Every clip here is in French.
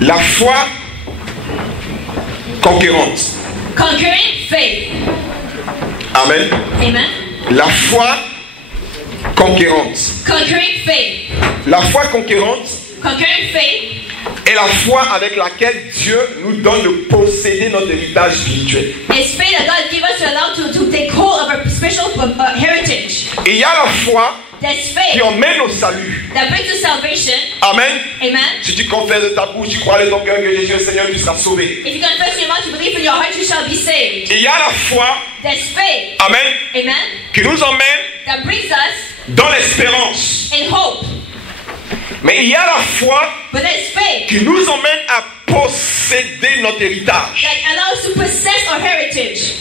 La foi conquérante. Conquering faith. Amen. Amen. La foi conquérante. Conquering faith. La foi conquérante Conquering faith est la foi avec laquelle Dieu nous donne de posséder notre héritage spirituel. is faith that God gives us to allow to take hold of our spiritual heritage. Et il y a la foi That's qui faith emmène au salut. that brings to salvation. Amen. Amen. Si tu confesses de ta bouche, tu crois de ton cœur que Jésus est le Seigneur, tu seras sauvé. If you confess in your mouth, you believe in your heart, you shall be saved. Et il y a la foi, That's faith. amen, Amen. qui nous emmène That brings us dans l'espérance. in hope. Mais il y a la foi But that's faith qui nous emmène à posséder notre héritage. that allows us to possess our heritage.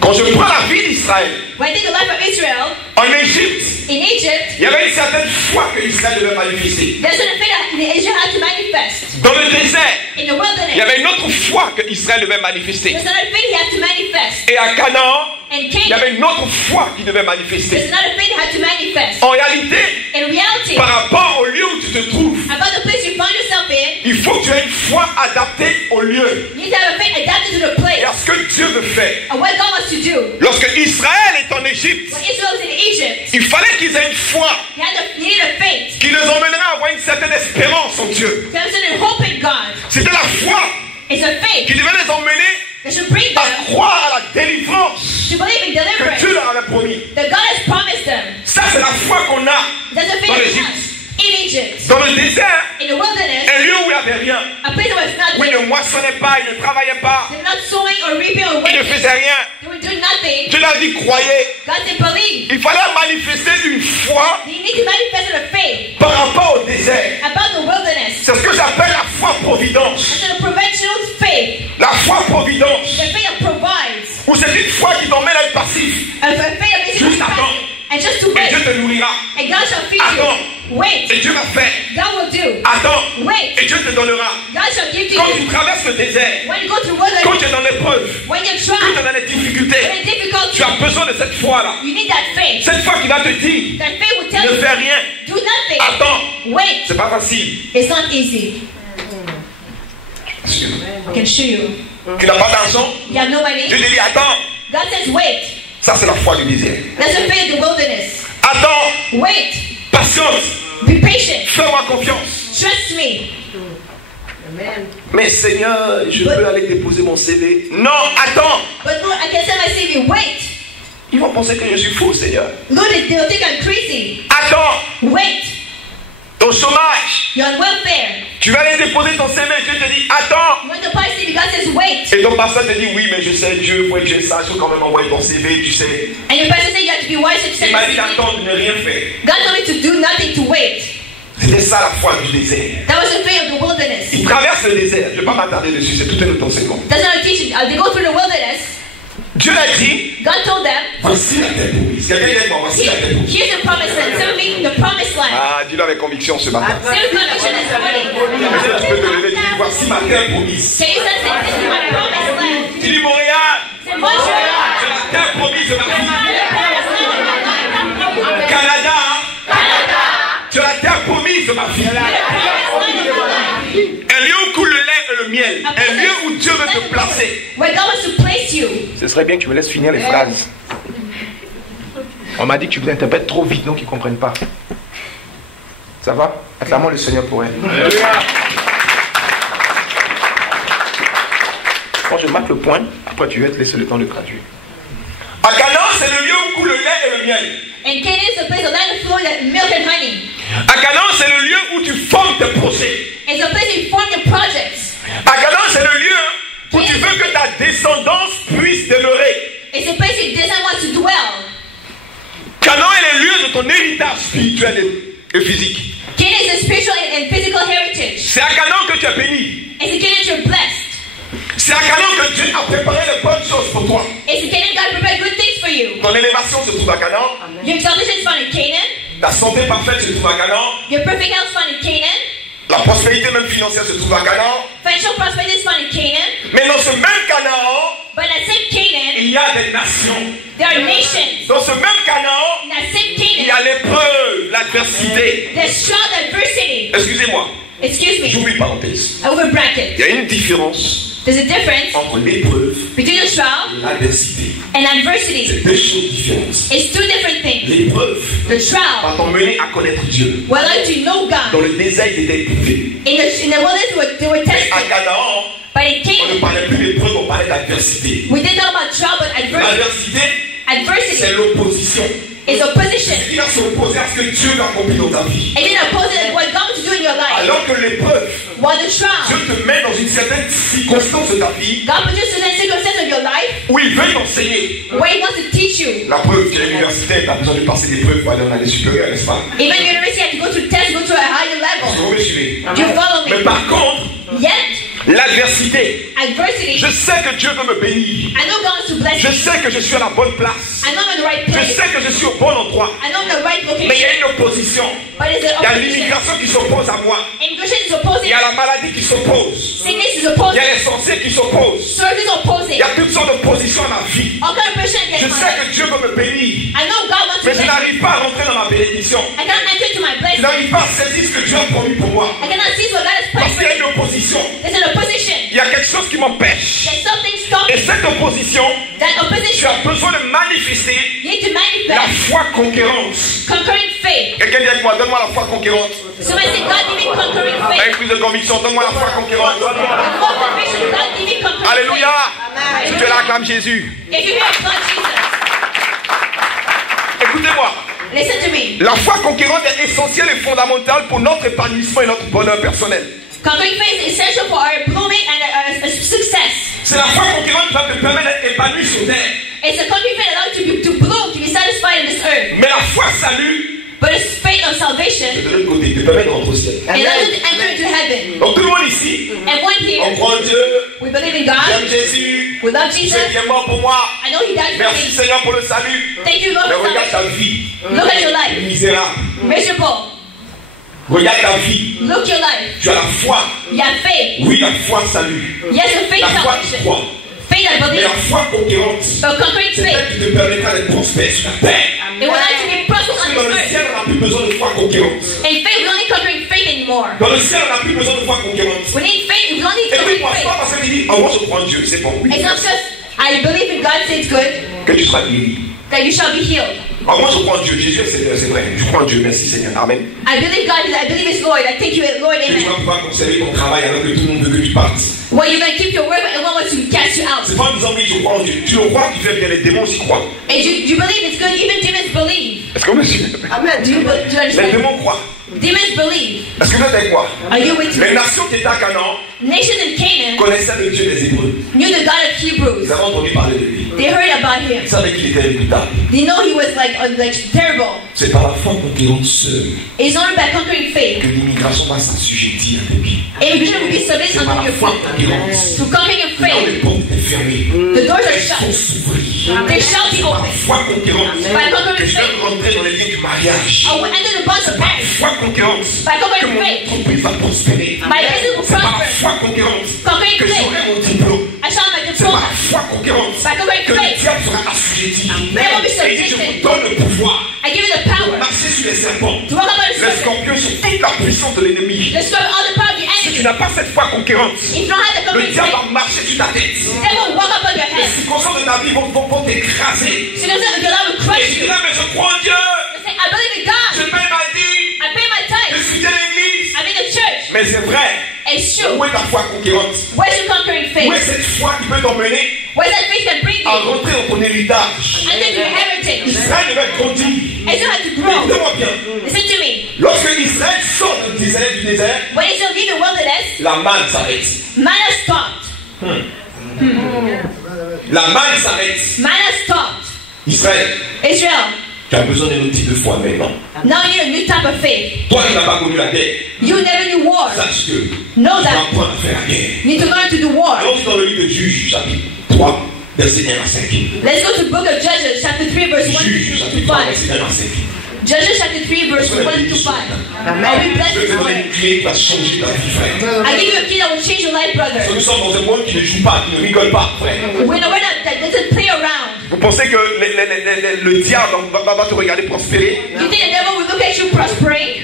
Quand je prends la vie d'Israël, When I think of the life of Israel, en Égypte, in Egypt, il y avait une certaine foi que Israël devait manifester. there's a faith that Israel had to manifest. Dans le désert, In the il y wilderness, avait une autre foi que Israël devait manifester. there's another faith he had to manifest. Et à Canaan, In il y Canaan, avait une autre foi qui devait there's manifester. another faith he had to manifest. En réalité, In reality, par rapport au lieu où tu te trouves, about the place you find yourself in, il faut que tu aies une foi adaptée au lieu you need to have a faith adapted to the place et à ce que Dieu veut faire. and what God wants to do. Lorsque Israël est en Égypte, When Israel was in Egypt, il fallait qu'ils aient une foi they needed a faith qui les emmènerait à avoir une certaine espérance en Dieu. to have a certain hope in God. C'était la foi It's a faith qui devait les emmener that should bring à them croire à la délivrance to believe in que deliverance Dieu leur avait promis. that God has promised them. Ça, c'est la foi qu'on a That's a faith dans they l'Égypte. have in Egypt, Dans le désert, in the wilderness, un lieu où il n'y avait rien. a place that was not Où ils there. ne moissonnaient pas, ils ne travaillaient pas, They were not sowing or reaping or ils ne working. faisaient rien. They were doing nothing. Dieu leur dit, croyez. God said, believe. Il fallait manifester une foi You need to manifest a faith par rapport au désert. about the wilderness. C'est ce que j'appelle la foi providence. It's a providential faith, La foi providence. the faith that provides, Ou c'est une foi qui t'emmène à être passif. a faith that makes you Juste attends. passive, and just to Et wait, Dieu te nourrira. and God shall feed Attends. you. Wait, Et Dieu va faire. God will do. Attends. Wait, Et Dieu te donnera. God shall give to Quand you. tu traverses le désert, When you go through quand wilderness, tu es dans l'épreuve, when you quand tu es try, dans les difficultés, when it's difficult, tu as besoin de cette foi-là. you need that faith. Cette foi qui va te dire, That faith will tell ne you, fais rien. do nothing. Attends. Wait, C'est pas facile. it's not easy. I can show you. Tu n'as pas d'argent, You have no money. Dieu te dit, attends. God says, wait. Ça, c'est la foi du désert. That's the faith of the wilderness. Attends. Wait. Patience. Be patient. Fais-moi confiance. Trust me. Mais Seigneur, je peux aller déposer mon CV. Non, attends. But Lord, I can send my CV. Wait. Ils vont penser que je suis fou, Seigneur. Lord, they'll think I'm crazy. Attends. Wait. Ton chômage. You're on welfare. Tu vas aller déposer ton CV. Dieu te dit, attends. You want to apply CV? God says, wait. Et ton pasteur te dit, oui, mais je sais, Dieu, faut que je sache, il faut quand même envoyer ton CV, tu sais. And your pastor said you have to be wise to Il send m'a your dit CV. d'attendre, de ne rien faire. God told me to do nothing, to wait. C'était ça la foi du désert. That was the faith of the wilderness. Il traverse le désert. Je ne vais pas m'attarder dessus, c'est tout un autre enseignement. That's not a teaching. They go through the wilderness. Dieu l'a dit, God told them, voici la terre promise. Quelqu'un dit, moi, voici la terre promise. here's the promised land. Some mean the promised land. Ah, dis-le avec conviction ce matin. Same conviction this morning. Tu peux te lever, tu dis, voici ma terre promise. Can you say, this is my promised land? Tu dis, Montréal, Say, Montreal. c'est la terre promise de ma vie. The promised land of my life. Canada, c'est la terre promise de ma vie. The promised land of my life. Un lieu où coule le lait et le miel. Un lieu où Dieu veut te placer. Where God wants to place you. Ce serait bien que tu me laisses finir les phrases. On m'a dit que tu interprètes trop vite, donc ils ne comprennent pas. Ça va? Acclamons le Seigneur pour elle. Quand je marque le point, après tu vas te laisser le temps de traduire. À Canaan, c'est le lieu où coule le lait et le miel. And Canaan is the place of land flow that milk and honey. À Canaan, c'est le lieu où tu formes tes projets. It's a place you form your projects. À Canaan, c'est le lieu où tu veux que ta descendance puisse demeurer. It's a place you doesn't want to dwell. Canaan est le lieu de ton héritage spirituel et physique. Canaan is the spiritual and physical heritage. C'est à Canaan que tu es béni. It's a Canaan you're blessed. C'est à Canaan que Dieu a préparé les bonnes choses pour toi. It's a Canaan God prepared good things for you. Ton élévation se trouve à Canaan. Your exaltation is found in Canaan. Ta santé parfaite se trouve à Canaan. Your perfect health is found in Canaan. La prospérité même financière se trouve à Canaan. Financial prosperity is found in Canaan. Mais dans ce même Canaan, But in that same Canaan, il y a des nations. there are nations. Dans ce même Canaan, In that same il y Canaan, a l'épreuve, l'adversité. there's strong adversity. Excusez-moi. Excuse me. J'ouvre une parenthèse. I open bracket. Il y a une différence There's a difference entre l'épreuve between a trial et l'adversité. and adversity. C'est deux choses différentes. It's two different things. L'épreuve The trial va t'emmener à connaître Dieu. will allow you to know Dans God. le désert, il était éprouvé. In the wilderness, they were À tested. Canaan, But it on ne came. parlait plus d'épreuve, on parlait d'adversité. We didn't know about trial, but L'adversité, c'est adversity l'opposition. is opposition. C'est-à-dire s'opposer à ce que Dieu va accomplir dans ta vie. And then opposing what God wants to do in your life. Alors que l'épreuve, While the Dieu trial, te met dans une certaine circonstance de ta vie God puts you in a circumstance of your life où il veut t'enseigner. where He wants to teach you. La preuve qu'à l'université, tu as besoin de passer des preuves pour aller en année supérieure, n'est-ce pas? Even university, you have to go to test, go to a higher Est-ce que level. vous me suivez? You follow Mais me. par contre, Yet, l'adversité, adversity, je sais que Dieu veut me bénir. I know God wants to bless Je you. sais que je suis à la bonne place. I know I'm in the right Je place. sais que je suis au bon endroit. I know I'm in the right Mais il y location. a une opposition. But it's an Il y a opposition. l'immigration qui s'oppose à moi. Immigration is Il opposing. y a la maladie qui s'oppose. Sickness is Il y opposing. a les sorciers qui s'opposent. Service is opposing. Il y a toutes sortes d'oppositions à ma vie. All kind of pressure Je against my sais life. que Dieu veut me bénir. I know God wants to Mais je bless me. n'arrive pas à rentrer dans ma bénédiction. I cannot enter into my Je blessing. n'arrive pas à saisir ce que Dieu a promis pour moi. I cannot see what God has Parce planned qu'il y for a me. une opposition. There's an opposition. Il y a quelque chose qui m'empêche. There's something Et stopping cette opposition, that tu opposition. as besoin de manifester You need to la manifest foi conquérante. conquering faith. Quelqu'un dit avec moi, donne-moi la foi conquérante. Somebody say, God give me conquering faith. Avec plus de conviction, donne-moi la foi conquérante. More conviction, God give me conquering Alléluia. faith. Si tu es là, acclame Jésus. If you hear God Jesus, Écoutez-moi. listen to me. La foi conquérante est essentielle et fondamentale pour notre épanouissement et notre bonheur personnel. Conquering faith is essential for our blooming and our success. C'est la foi conquérante qui va te permettre d'être épanoui sur terre. It's a conquering faith that allows you to bloom, to be satisfied in this earth. Mais la foi salut, But it's faith of salvation. de l'autre côté, te permet de rentrer au ciel. It allows you to enter into heaven. Donc tout le monde ici, Everyone on here, croit en Dieu, we believe in God. j'aime Jésus, We love Jesus. c'est qui est mort pour moi. I know He died for Merci me. Seigneur pour le salut. Thank you, Lord, Mais for regarde ta salvation. vie, Look at your life. misérable. Miserable. Regarde ta vie, Look your life. tu as la foi. You have faith. Oui, la foi salut. Yes, a faith La foi qui salvation. croit. Faith that Mais la believes. foi conquérante, But conquering c'est faith, elle qui te permettra d'être prospère sur la terre. it will allow you to be prosperous Parce que on dans le this ciel, earth. on n'a plus besoin de foi conquérante. And faith, we don't need conquering faith anymore. Dans le ciel, on n'a plus besoin de foi conquérante. We need faith, we don't need Et puis, conquering pense pas faith. parce que tu dis, oh, moi je crois en Dieu, c'est bon, oui. It's not just, I believe in God, say it's good, Que tu seras guéri. that you shall be healed. Oh, moi je crois en Dieu, Jésus est Seigneur, c'est vrai. Je crois en Dieu, merci Seigneur, Amen. I believe God, I believe it's Lord. I thank you, Lord, Que tu amen. vas pouvoir conserver ton travail alors que tout le monde veut que tu partes. Well, you're going to keep your word, but everyone wants to cast you out. C'est pas en disant oui, je crois en Dieu. Tu le crois, tu fais bien, les démons aussi croient. And you believe it's good, even demons believe. Est-ce que vous me suivez? Amen. Do you Les understand? démons croient. Demons believe. Est-ce que vous êtes avec moi? Are you with Les me? nations qui étaient à Canaan Nations in Canaan connaissaient le Dieu des Hébreux. knew the God of Hebrews. Ils avaient entendu parler de lui. They heard about him. Ils savaient qu'il était redoutable. They know he was like terrible. C'est par la foi conquérante seule It's only by conquering faith. que l'immigration va s'assujettir à tes pieds. Immigration will be submitted C'est par under la your foi feet. conquérante. Through conquering your Là où faith, les portes étaient fermées, the doors are elles shut. vont s'ouvrir. They shall be Par la open. foi conquérante By que conquering je vais faith, rentrer dans les liens du mariage. I will enter the bonds of Par la marriage. foi conquérante By que conquering mon faith, entreprise va prospérer. my business will C'est par la prosper. foi conquérante Conquering que faith, j'aurai mon diplôme. I shall have my C'est par diploma. la foi conquérante By conquering que le faith, diable sera assujetti. they will be Et il dit, je vous subjected. donne le pouvoir I give you the de power marcher sur les serpents, to walk upon the les serpent, scorpions, sur toute la puissance de l'ennemi. destroy all the power of the Si tu enemy. n'as pas cette foi conquérante, If you don't have the le conquering diable faith, va marcher sur ta tête. the devil will walk upon your Les head. circonstances de ta vie vont t'écraser. Circumstances of your life will Et crush tu you. diras, mais je crois en Dieu. You say, I believe in God. Je paye ma dîme. I pay my Je tithe. soutiens l'église. I'm in the church. Mais c'est vrai. It's true. Où est ta foi conquérante? Where's your conquering Où est faith? cette foi qui peut t'emmener Where's that faith that brings à you rentrer dans ton héritage? under your heritage? Israël devait grandir. And you have to grow. Écoutez-moi bien. Listen to me. Lorsque Israël sort du désert, When Israel leave the wilderness, la manne s'arrête. manna stopped. La manne s'arrête. Manna stopped. Israël, Israel, tu as besoin d'un autre type de foi maintenant. now you need a new type of faith. Toi qui n'as pas connu la guerre, You never knew war. sache que Know tu vas that. apprendre à faire la guerre. You need to learn to do war. Allons dans le livre de Juges, chapitre 3, verset 1 à 5. Let's go to the book of Judges, chapter 3, verse 1 Juges, to chapitre 3, 5. verset 1 à 5. Judges chapter 3, verse 1 to 5. Are we blessed Je vais this te donner morning? une clé qui va changer ta vie, frère. I give you a key that will change your life, brother. Nous sommes dans un monde qui ne joue pas, qui ne rigole pas, frère. We're not that doesn't play around. Vous pensez que le diable va te regarder prospérer? You think the devil will look at you prospering?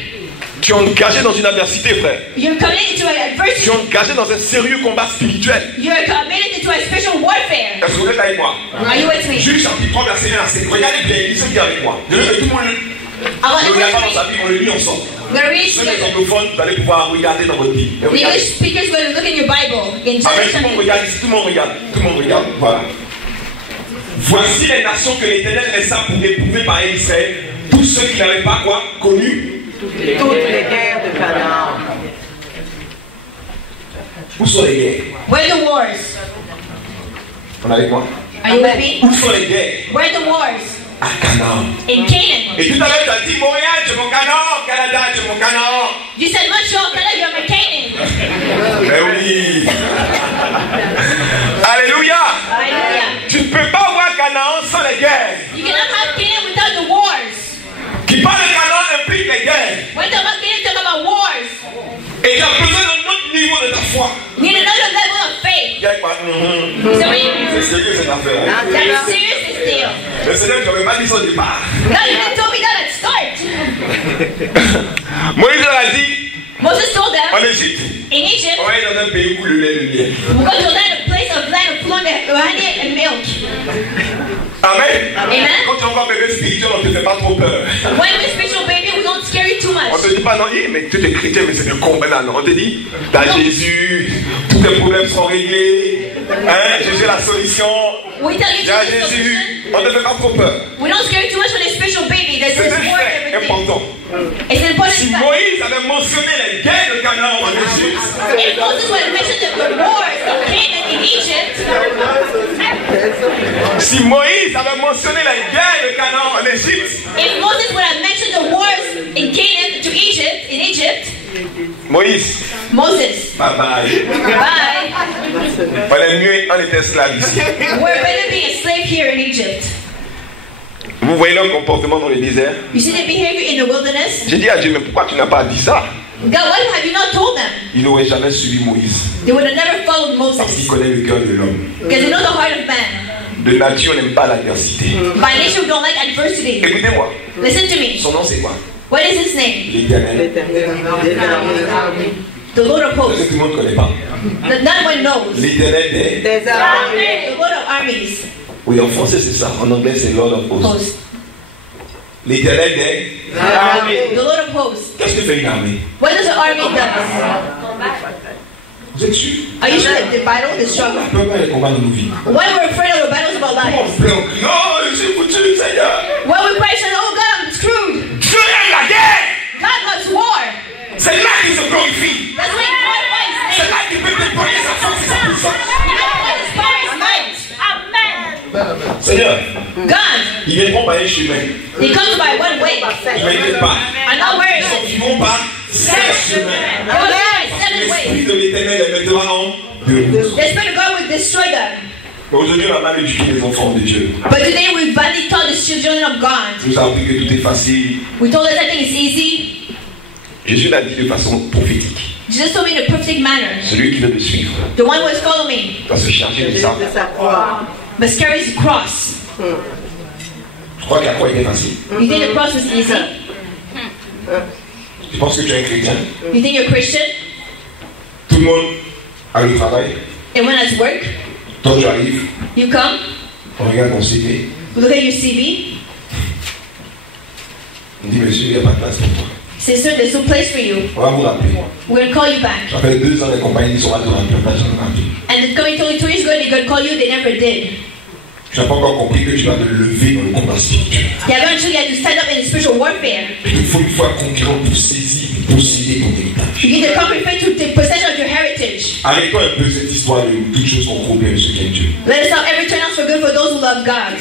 Tu es engagé dans une adversité, frère. You're committed to an Tu adversity. es engagé dans un sérieux combat spirituel. You're committed to a spiritual warfare. Est-ce que vous êtes avec moi? Are you with me? Juge chapitre 3, verset 1 à 7. Regardez bien, lisez bien avec moi. Je veux que tout le monde I want ne regarde pas dans to sa Bible, on le lit ensemble. We're reading Ceux qui sont together. anglophones, vous allez pouvoir regarder dans votre Bible. The English speakers going to look in your Bible. In Avec Genesis tout le monde regarde ici, tout le monde regarde. Tout le monde regarde. Voilà. Voici les nations que l'Éternel laissa pour éprouver par Israël tous ceux qui n'avaient pas quoi connu. Toutes les guerres de Canaan. Où sont les guerres? Where are the wars? On est avec moi? Are you with me? Où sont les guerres? Where are the wars? À Canaan. In Canaan. Et tout à l'heure, tu as dit Montréal, tu es mon Canaan. Canada, tu es mon Canaan. You said Montreal, Canada, you're my Canaan. Mais oui. Alléluia. Hallelujah. Tu ne peux pas voir Canaan sans les guerres. You cannot have Canaan without the wars. Qui parle de Canaan implique les guerres. When talk about Canaan, talk about wars. Et tu as besoin d'un autre niveau de ta foi. You need another level of faith. Il y a quoi? So C'est sérieux cette affaire. Hein? that's serious this deal. Le Seigneur ne m'avait pas dit ça au départ. No, you didn't tell me that at start. Moïse leur a dit Moses told en them, Égypte, in Egypt, on va aller dans un pays où le lait et le miel. we're going to land a place of land of flowing with honey and milk. Amen. Amen. Quand tu envoies un bébé spirituel, on ne te fait pas trop peur. When we're spiritual baby, we don't scare you too On much. te dit pas non, mais tu es chrétien, mais c'est du combat là. Non, on te dit, t'as Jésus, tous tes problèmes sont réglés. Hein, Jésus est la solution. We tell you Il y a to do Jésus. solution. On ne te fait pas trop peur. We don't scare you too much when a spiritual baby. There's C'est this un war and fait everything. important. It's an important Si fact. Moïse avait mentionné les guerres de Canaan en Égypte, If Moses would have mentioned the wars in Canaan in Egypt, si Moïse avait mentionné les guerres de Canaan en Égypte, if Moses would have mentioned the wars in Canaan to Egypt, in Egypt, Moïse, Moses, bye bye. bye. Fallait mieux en était esclave ici. We're better being a slave here in Egypt. Vous voyez leur comportement dans le désert. You see the behavior in the wilderness? J'ai dit à Dieu, mais pourquoi tu n'as pas dit ça? God, why have you not told them? Il n'aurait jamais suivi Moïse. They would have never followed Parce qu'il Moses. connaît le cœur de l'homme. Because they know the heart of man. De nature, on n'aime pas l'adversité. By nature, we don't like adversity. Écoutez-moi, Listen to me. son nom c'est quoi? What is his name? L'Éternel. The Lord of Parce que hosts. tout le monde ne connaît pas. That none one knows. L'éternel des... Des armées. The Lord of armies. Oui, en français c'est ça. En anglais c'est Lord of Hosts. Hosts. L'éternel des... The Lord of hosts. Qu'est-ce que fait une armée? What does an army do? Vous êtes sûr? Are you sure the battle, the struggle? On ne peut pas les combats dans nos vies. When we're afraid of the battles of our On lives. pleure, on crie, non, je suis foutu, Seigneur. When we cry, say, oh God, I'm screwed. Dieu aime la guerre. God loves war. C'est là qu'il se glorifie. That's why God wants his C'est name. là qu'il peut déployer sa force et sa puissance. You know what his power is might. Amen. Seigneur, God, ils viendront par un chemin. they come by one way. Ils ne viennent pas. I know where Ils it sont is. vivants par 7 chemins. They will go by 7 L'Esprit ways. de l'Éternel les mettra en dehors. The Spirit of God will destroy them. Mais aujourd'hui, on a mal éduqué les enfants de Dieu. But today we've badly taught the children of God. Nous avons appris que tout est facile. We told us everything is easy. Jésus l'a dit de façon prophétique. Jesus told me in a prophetic manner. Celui qui veut me suivre The one who has followed me va se charger de ça. De sa croix. must carry his cross. Je crois que la croix était facile. You think the cross was easy? Je pense que tu es un chrétien. You think you're a Christian? Tout le monde a le travail. And when at work, Toi, tu arrives, you come, on regarde ton CV. we look at your CV, On dit, monsieur, il n'y a pas de place pour toi. say, sir, there's no place for you. On va vous rappeler. We're going to call you back. Ça fait 2 ans, les compagnies sont à te rappeler. On n'a jamais rappelé. And it's going to only 2 years ago, they're going to call you, they never did. Tu n'as pas encore compris que tu vas te lever dans le combat spirituel. They are going to show you how to stand up in spiritual warfare. Il te faut une foi conquérante pour saisir, pour posséder ton héritage. You need the conquering faith to take possession of your heritage. Arrête-toi un peu cette histoire de toutes choses sont trop bien de ce qu'est Dieu. Let us stop every turn out for good for those who love God.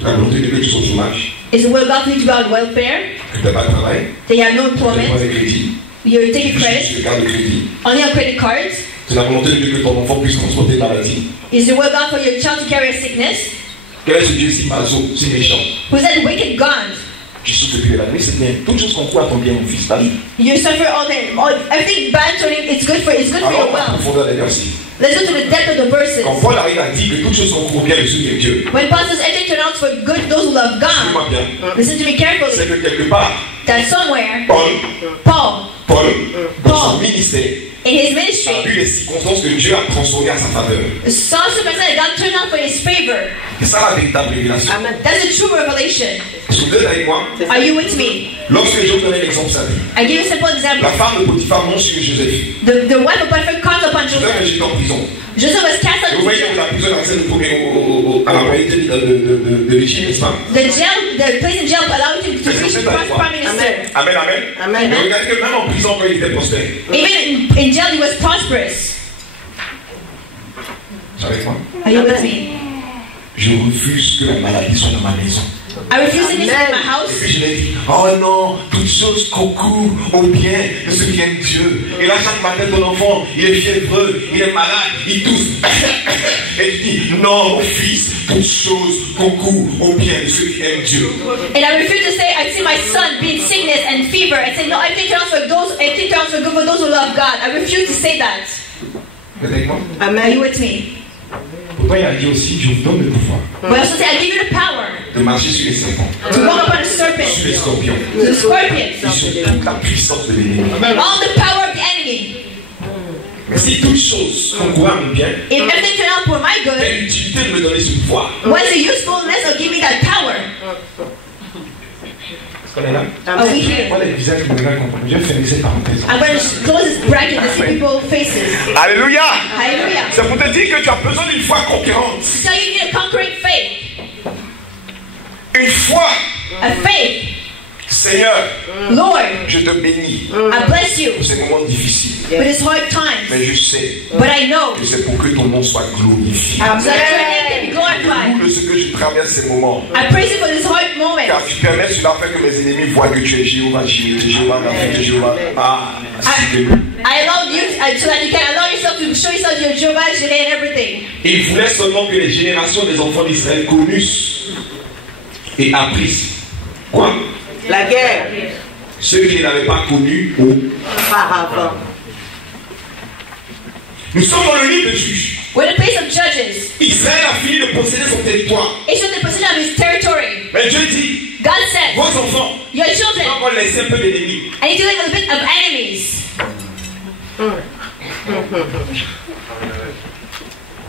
La volonté de Dieu que tu sois au chômage, Is the will of God for you to be on welfare? que tu n'as pas de travail, That you have no que tu n'as pas employment? de crédit, You're que taking tu credit? juste le carte de crédit. Only on credit cards? C'est la volonté de Dieu que ton enfant puisse transporter la maladie. Is the will of God for your child to carry a sickness? Quel est ce Dieu si maso, si méchant? Who's that wicked God? Tu souffres depuis la nuit, c'est bien. Toutes choses qu'on croit à ton bien, mon fils. Vas-y. You suffer all day. Everything bad to him, it's good for your Alors, en well. profondeur des versets. Let's go to the depth of the verses. Quand Paul arrive à dire que toutes choses concourent bien de ceux qui aiment Dieu, When Paul says everything turns out for good those who love suivez-moi God, bien, listen to me c'est carefully. que quelque part, That somewhere, Paul, Paul, dans son ministère, in his a ministry, vu les circonstances que Dieu a transformées à sa faveur. saw circumstances that God turned out for his favor. C'est ça la véritable révélation. Amen. That's a true revelation. Est-ce que vous êtes avec moi? Are you with me? Lorsque je vous donne l'exemple simple, I give you a simple la example. femme de Potiphar monte sur Joseph. The wife of Potiphar calls upon Joseph Joseph. est jeté en prison. Joseph was cast Et vous out voyez que la prison est à la royauté de l'Égypte, n'est-ce pas? the place in jail allowed him to reach the prime minister. Amen, amen. Amen. Mais regardez que même en prison, quand il était prospère, Even in jail, he was prosperous. vous savez quoi? Are you with me? Je refuse que la maladie soit dans ma maison. I refuse to live in my Et house. puis je l'ai dit, oh non, toutes choses concourent au bien de ceux qui aiment Dieu. Et là, chaque matin, ton enfant, il est fiévreux, il est malade, il tousse. Et tu dis, non, mon fils, toutes choses concourent au bien de ceux qui aiment Dieu. And I refuse to say, I see my son being sickness and fever. I say, no, everything turns out for good for those who love God. I refuse to say that. Vous êtes avec moi? Are you Amen. with me? Pourtant, il a dit aussi, je vous donne le pouvoir But I also say, I give you the power de marcher sur les serpents, to walk upon the sur les serpent, scorpions, the scorpions, et sur toute la puissance de l'ennemi. all the power of the enemy. Mais si toutes choses concourent à mon bien, If everything turned out for my good, quelle utilité de me donner ce pouvoir? what's the usefulness of giving me that power? On est là? Are we here? Moi, les visages qui me regardent comprennent. Je vais fermer cette parenthèse. I'm going to close this bracket to see people's faces. Alléluia! Hallelujah. C'est pour te dire que tu as besoin d'une foi conquérante. So you need a conquering faith. Une foi. A faith. Seigneur, Lord, je te bénis I bless you pour ces moments difficiles. for this hard times. Mais je sais But I know que c'est pour que ton nom soit glorifié. so that your name can be glorified. De ce que je traverse ces moments. I praise you for this hard moment. Car tu permets cela fait que mes ennemis voient que tu es Jéhovah Jireh, tu es Jéhovah Rapha, tu es Jéhovah. Ah, c'est que I allowed you so that you can allow yourself to show yourself your Jehovah Jireh and everything. il voulait seulement que les générations des enfants d'Israël connussent et apprissent. Quoi? La guerre. Ceux qui ne l'avaient pas connu Auparavant. Nous sommes dans le livre de Juges. We're the place of Judges. Israël a fini de posséder son territoire. It's just the position of his territory. Mais Dieu dit, God said, vos enfants, your children, on va laisser un peu d'ennemis. I need to live with a bit of enemies.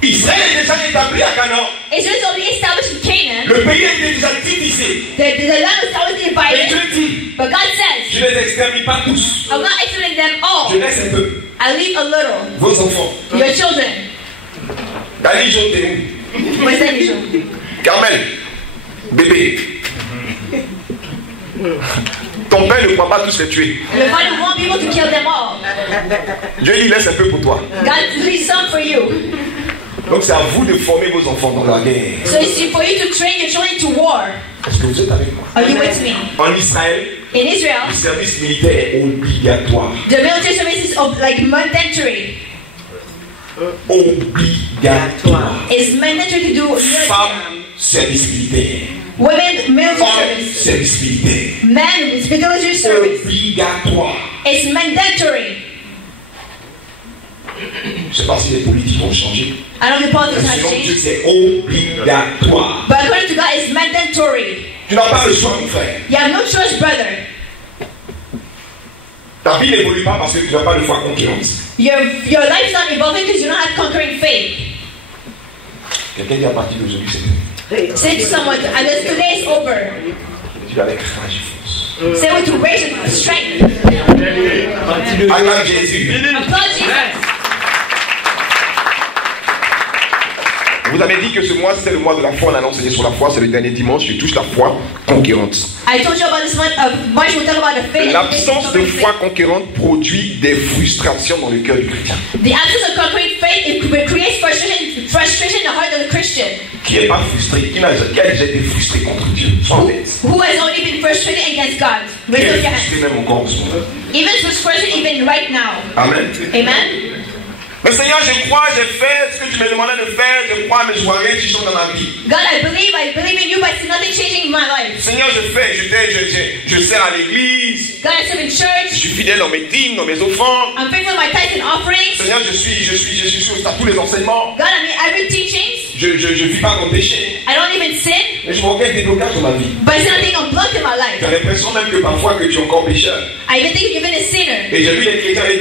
Israël est déjà établi à Canaan. Israel's already established in Canaan. Le pays était déjà divisé. The land was already Et divided. Dieu dit, But God says, je les extermine pas tous. I'm not exterminating them Je all. laisse un peu. I leave a little. Vos enfants. Your children. Dali, je t'ai où? Where's that Israel? Carmel, bébé. Ton père ne croit pas tous les tuer. Your father won't be able to kill them all. Dieu lui laisse un peu pour toi. God leaves some for you. Donc c'est à vous de former vos enfants dans la guerre. So it's for you to train your children to war. Est-ce que vous êtes avec moi? Are you with me? En Israël, In Israel, le service militaire est obligatoire. the military service is like mandatory. Obligatoire. It's mandatory to do military. Femme, service militaire. Women, military Homme, service. service militaire. Men, it's military service. Obligatoire. It's mandatory. Je ne sais pas si les politiques ont changé. I don't know if politics Mais have selon Dieu, changed. c'est obligatoire. But according to God, it's mandatory. Tu n'as pas le choix, mon frère. You have no choice, brother. Ta vie n'évolue pas parce que tu n'as pas de foi conquérante. Your life is not evolving because you don't have conquering faith. Quelqu'un dit à partir d'aujourd'hui, c'est Say to someone, unless today is over, tu vas avec rage et force. say with rage and strength. Acclame Jésus. Applaud Jesus. Vous avez dit que ce mois c'est le mois de la foi, on a enseigné sur la foi, c'est le dernier dimanche, je touche la foi conquérante. I told you about this month of March. We'll talk about the faith. L'absence de foi conquérante produit des frustrations dans le cœur du chrétien. The absence of conquering faith it creates frustration in the heart of the Christian. Qui n'est pas frustré, qui a déjà été frustré contre Dieu. Sois honnête. Who has already been frustrated against God? Qui Raise up est your frustré hand. même encore en ce moment. Even frustrated even right now. Amen. Amen. Mais Seigneur, je crois, j'ai fait ce que tu me demandais de faire, je crois, mais je vois rien qui change dans ma vie. God, I believe in you, but I see nothing changing in my life. Seigneur, je fais, je sers à l'église, God, I serve in je church. suis fidèle dans mes dîmes, dans mes offrandes. I'm faithful in my tithes and offerings. Seigneur, je suis à tous les enseignements. God, I'm in every teachings. Je vis pas dans le péché. I don't even sin, Mais je vois aucun déblocage dans ma vie. but I see nothing of blood in my J'ai life. l'impression même que parfois que tu es encore pécheur. I even think you've been a sinner. Et j'ai vu les chrétiens aller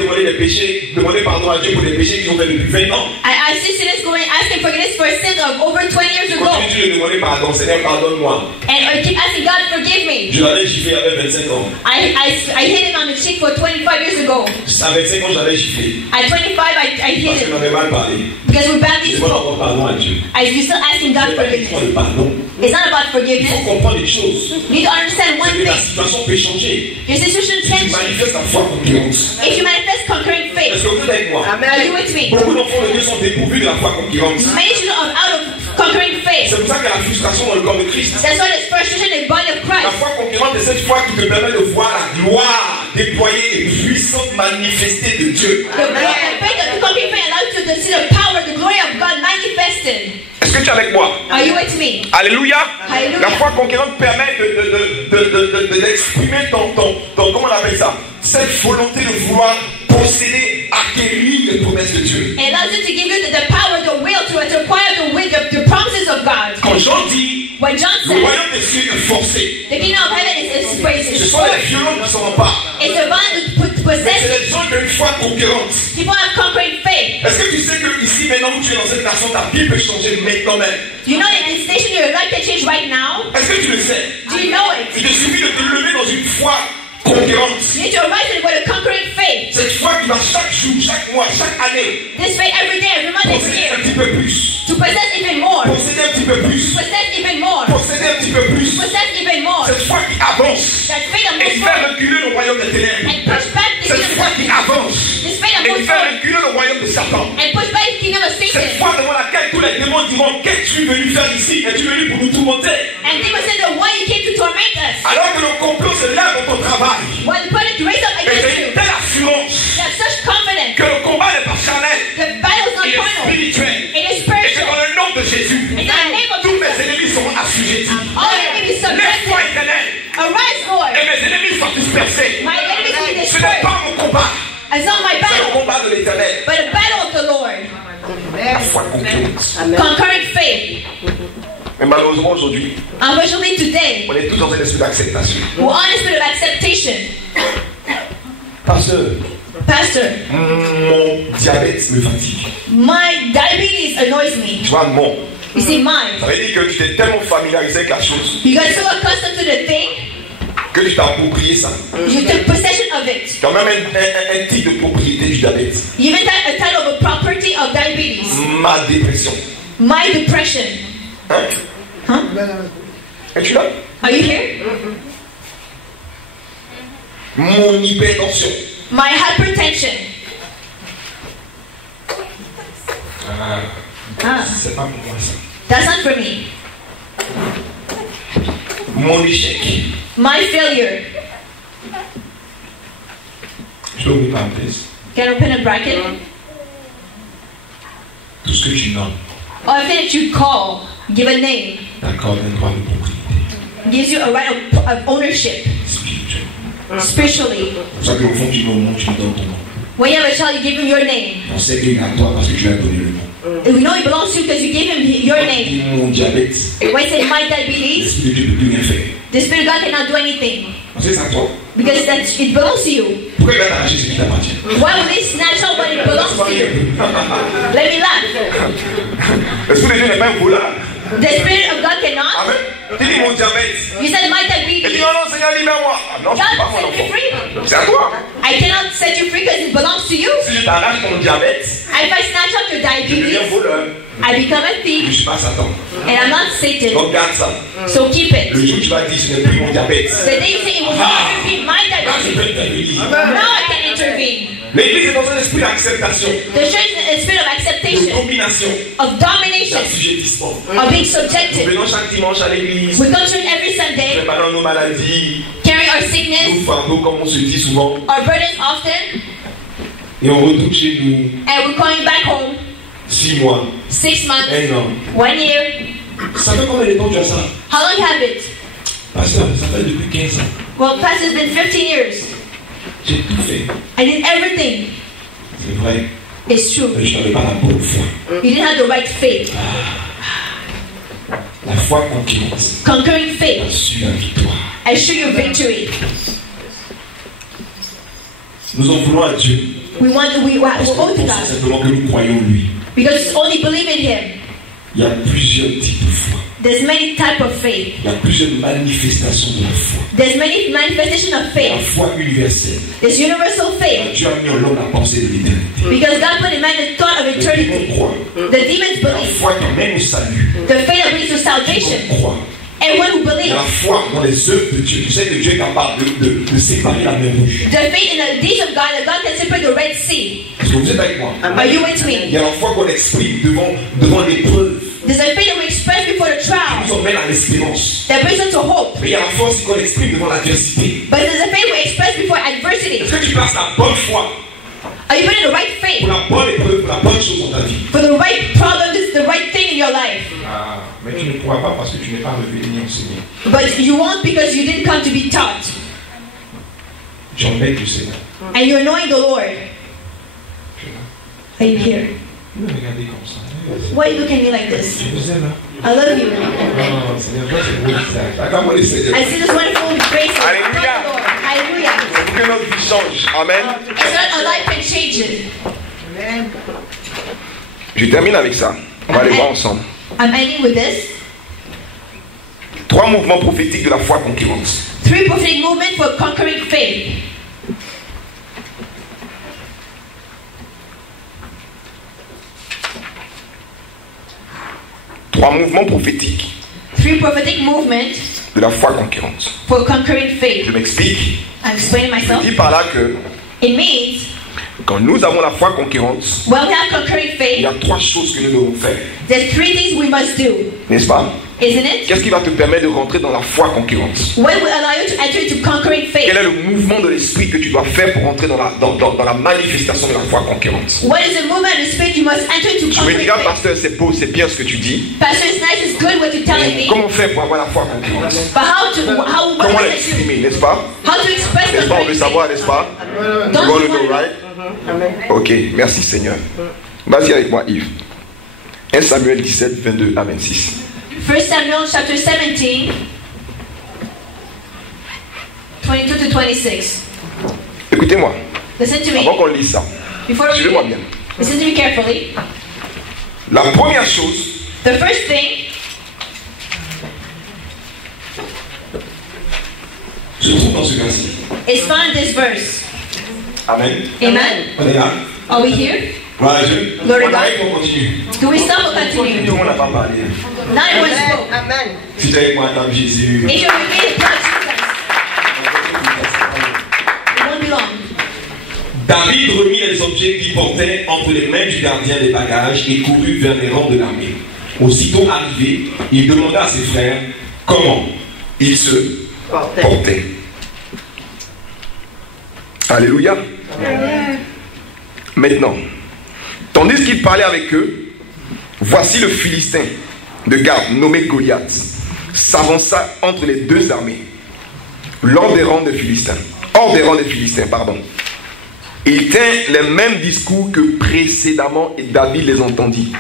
demander pardon à Dieu pour des péchés qu'ils ont fait depuis 20 ans. I see sinners going asking forgiveness for sins of over 20 years ago. Continue de demander pardon. Seigneur, pardonne-moi. And I keep asking God, forgive me. Je l'avais giflé il y avait 25 ans. I hit him on the cheek for 25 years ago. À 25 ans, j'avais giflé. At 25, I Parce hit que je him. m'avais mal parlé. Because we're badly Je demande spoke. encore pardon à Dieu. You're still asking God C'est pas une histoire forgiveness. de pardon. It's not about Il faut forgiveness. comprendre une chose. You need to understand one C'est que la thing. situation peut changer. Your situation Si tu changes manifestes ta foi conquérante. if you manifest conquering Est-ce faith. que vous êtes avec moi? Are you with me? Beaucoup d'enfants de Dieu sont dépourvus de la foi conquérante. Many children are out of conquering faith. C'est pour ça qu'il y a la frustration dans le corps de Christ. That's why there's frustration in the body of La Christ. foi conquérante est cette foi qui te permet de voir la gloire déployée et puissante manifestée de Dieu. The faith of the conquering faith allows you to see the power, the glory of God manifested. Est-ce que tu es avec moi? Are you with me? Alléluia. Alléluia. La foi conquérante permet d'exprimer comment on appelle ça? Cette volonté de vouloir posséder, acquérir les promesses de Dieu. It allows you to give you the power, the will to acquire the promises of God. Quand Jean dit, When John le said, royaume des cieux est forcé, the kingdom of heaven is ce praised. sont les violents qui s'en emparent. It's a violent to Mais possess. c'est les gens qui ont une foi conquérante. People have conquering faith. Est-ce que tu sais que ici, maintenant où tu es dans cette nation, ta vie peut changer maintenant même? Do you know that in this nation your life can change right now? Est-ce que tu le sais? Do you know it? Il te suffit de te lever dans une foi conquérante. You need to arise with a conquering faith. Cette foi qui va chaque jour, chaque mois, chaque année This faith every day, every month, every posséder un year. petit peu plus. To possess even more. Posséder un petit peu plus. Possess even more. Posséder un petit peu plus. Possess even more. Cette foi qui avance That faith that et moves fait forward reculer le royaume des ténèbres. and push back the Cette kingdom foi of qui darkness. avance This faith that et moves fait forward reculer le royaume de Satan. and push back the kingdom of Cette Satan. foi devant laquelle tous les démons diront: qu'est-ce que tu es venu faire ici? Es-tu venu pour nous tourmenter? And people say that why you came to torment us. Alors que le complot se lève dans ton travail. Why the project raised up Et against j'ai you. une telle assurance You have such confidence. que le combat n'est pas charnel, The battle is not il est carnal. spirituel. It is Et que spiritual. dans le nom de Jésus, In the name of tous mes Jesus. ennemis seront assujettis. All enemies Lève-toi, subjected. éternel, Arise, Lord. et mes ennemis soient dispersés. My enemies will be Ce n'est destroyed. pas mon combat, It's not my c'est le battle, combat de l'éternel. but the battle of the Lord. La foi conquérante. Conquering faith. Mais malheureusement aujourd'hui, Unfortunately today, on est tous dans un esprit d'acceptation. we're on a spirit of acceptation. Pasteur, Pastor, mon diabète me fatigue. my diabetes annoys me. Tu vois, mon. You see, mine. Ça veut dire que tu t'es tellement familiarisé avec la chose You got so accustomed to the thing, que tu t'as approprié ça. you took possession of it. Tu as même un titre de propriété du diabète. You even had a title of a property of diabetes. Ma dépression. My depression. Hein? Huh? Es-tu là? Are you here? Mon hypertension. My hypertension. C'est pas pour moi ça. That's not for me. Mon échec. My failure. Je peux ouvrir une parenthèse. Can I open a bracket? Tout ce que tu nommes Everything that you call, give a name, t'accorde un droit de propriété gives you a right of ownership spirituelle. spiritually. C'est pour ça qu'au fond, tu me donnes ton nom. When you have a child, you give him your name. On sait qu'il est à toi parce que tu lui as donné le nom. And we know it belongs to you because you gave him your name. Dis mon diabète. When I say my diabetes, L'esprit de Dieu ne peut plus rien faire. the Spirit of God cannot do anything Parce que c'est à toi. because it belongs to you. Pourquoi il va t'arracher ce qui t'appartient? Why would they snatch out when it belongs to you? Let me laugh. L'esprit de Dieu n'est pas un voleur. The Spirit of God cannot. Amen. Dis mon diabète. You said my Et dis diabetes. non, non, Seigneur, libère-moi. Ah non, je ne peux pas God mon set me enfant. free. C'est à toi. I cannot set you free because it belongs to you. Si je t'arrache ton diabète, And if I snatch up your je deviens diabetes, voleur. I become a Je ne thief suis pas Satan. and I'm not Satan. Donc garde ça. So keep it. Le jour où tu vas dire ce n'est plus mon diabète. The day you say it will not be my Là, je diabetes, peux intervenir. now I can intervene. L'église est dans un esprit d'acceptation, The church is a spirit of de acceptation, domination, of domination, d'assujettissement. of being Nous subjected. venons chaque dimanche à l'église, We come to church every Sunday, préparons nos maladies, carry our nos sickness, fardeaux, comme on se dit souvent. our burdens often, Et on retourne chez nous and we're going back home 6 mois, 6 months, 1 an. 1 year. Ça fait combien de temps tu as ça? How long have it? Pasteur, ça fait depuis 15 ans. Well, Pastor, it's been 15 years. J'ai tout fait. I did everything. C'est vrai. It's true. Mais je n'avais pas la bonne foi. You didn't have the right faith. La foi conquérante Conquering faith. assure la victoire. Assure your victory. Nous en voulons à Dieu. We owe to Parce God simplement que nous croyons en lui. because it's only believe in Him. Il y a plusieurs types de foi. There's many type of faith. Il y a plusieurs manifestations de la foi. There's many manifestation of La faith. foi universelle. There's universal faith Dieu a mis en l'homme la pensée de l'éternité. because God put in man the thought of Les démons eternity. croient. The demons La believe. foi qui mène au salut. The faith that brings to salvation. On croit. Everyone who Il y a believes. la foi dans les œuvres de Dieu. Tu sais que Dieu est capable de séparer la mer rouge. The faith in the deeds of God that God can separate the Red Sea. Est-ce que vous êtes avec moi? Are you with Il me? y a la foi qu'on exprime devant l'épreuve. There's a faith that we express before the Qui trial nous emmène à l'espérance. that brings us to hope. Mais il y a la foi aussi qu'on exprime devant l'adversité. But there's a faith we express before adversity. Est-ce que tu places la bonne foi Are you putting the right faith pour la bonne épreuve, pour la bonne chose dans ta vie? for the right problem? This is the right thing in your life. Ah, mais tu ne crois pas parce que tu n'es pas révélé ni enseigné. But you won't because you didn't come to be taught. J'embête du Seigneur. And you're knowing the Lord. Are you here? Vous me regardez comme ça. Why are you looking at me like this? Je vous aime. Hein? I love you. Oh, Seigneur, toi, c'est beau visage. Acclamons le Seigneur. I see this wonderful grace. Hallelujah. Lord. Hallelujah. Pour que notre vie change. Amen. It's not a life can change it. Je termine avec ça. On va aller voir ensemble. I'm ending with this. 3 mouvements prophétiques de la foi conquérante. 3 prophetic movements for conquering faith. Trois mouvements prophétiques 3 prophetic movements de la foi conquérante. for conquering faith. Je m'explique. I'm explaining Je myself. dis par là que It means quand nous avons la foi conquérante, when we have conquering il y a faith, 3 choses que nous devons faire. there's 3 things we must do, N'est-ce pas? isn't it? Qu'est-ce qui va te permettre de rentrer dans la foi conquérante? What will allow you to enter into conquering faith? Quel est le mouvement de l'esprit que tu dois faire pour rentrer dans la manifestation de la foi conquérante? What is the movement of the spirit you must enter into Tu me conquering diras, faith? pasteur, c'est beau, c'est bien ce que tu dis. Pastor, it's nice, it's good what you're telling me, Comment faire pour avoir la foi conquérante? but how what Comment does it do? l'exprimer, n'est-ce pas? How to express N'est-ce pas? On veut conquering savoir, faith? n'est-ce pas? Don't You want you to know, want right? Ok, merci Seigneur. Vas-y avec moi, Yves. 1 Samuel 17, 22 à 26. 1 Samuel chapter 17, 22 to 26. Écoutez-moi, Listen to me. avant qu'on lise ça, Before we suivez-moi read bien. it, listen to me carefully. La première chose, The first thing Se trouve dans ce verset. is found in this verse. Amen. Amen. On est là. Are we here? Gloire à Dieu. Glory On to arrête, God. on continue. Do we stop or tout continue? le monde n'a pas parlé. Not everyone spoke. Amen. Si tu es avec moi, attends Jésus. If you remain in touch with us, it won't be long. David remit les objets qu'il portait entre les mains du gardien des bagages et courut vers les rangs de l'armée. Aussitôt arrivé, il demanda à ses frères comment ils se portaient. Alléluia. Maintenant, tandis qu'il parlait avec eux, voici le Philistin de Gath, nommé Goliath, s'avança entre les deux armées, hors des rangs des Philistins, pardon. Il tint les mêmes discours que précédemment et David les entendit.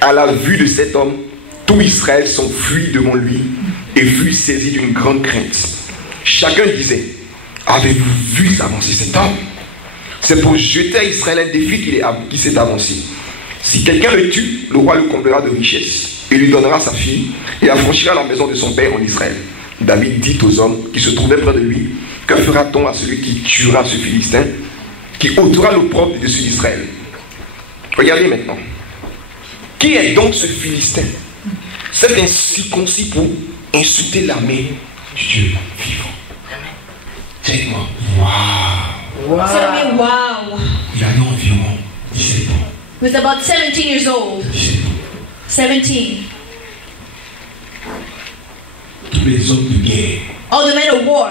À la vue de cet homme, tout Israël s'enfuit devant lui et fut saisi d'une grande crainte. Chacun disait, avez-vous vu s'avancer cet homme? C'est pour jeter à Israël un défi qui s'est avancé. Si quelqu'un le tue, le roi le comblera de richesses et lui donnera sa fille et affranchira la maison de son père en Israël. David dit aux hommes qui se trouvaient près de lui, que fera-t-on à celui qui tuera ce Philistin, qui ôtera l'opprobre dessus d'Israël? Regardez maintenant. Qui est donc ce Philistin? C'est un circoncis pour insulter l'armée du Dieu vivant. Dites-moi, waouh! Tell me, wow. Il a environ 17 ans. He was about 17 years old. 17 ans. 17. Tous les hommes de guerre, All the men of war,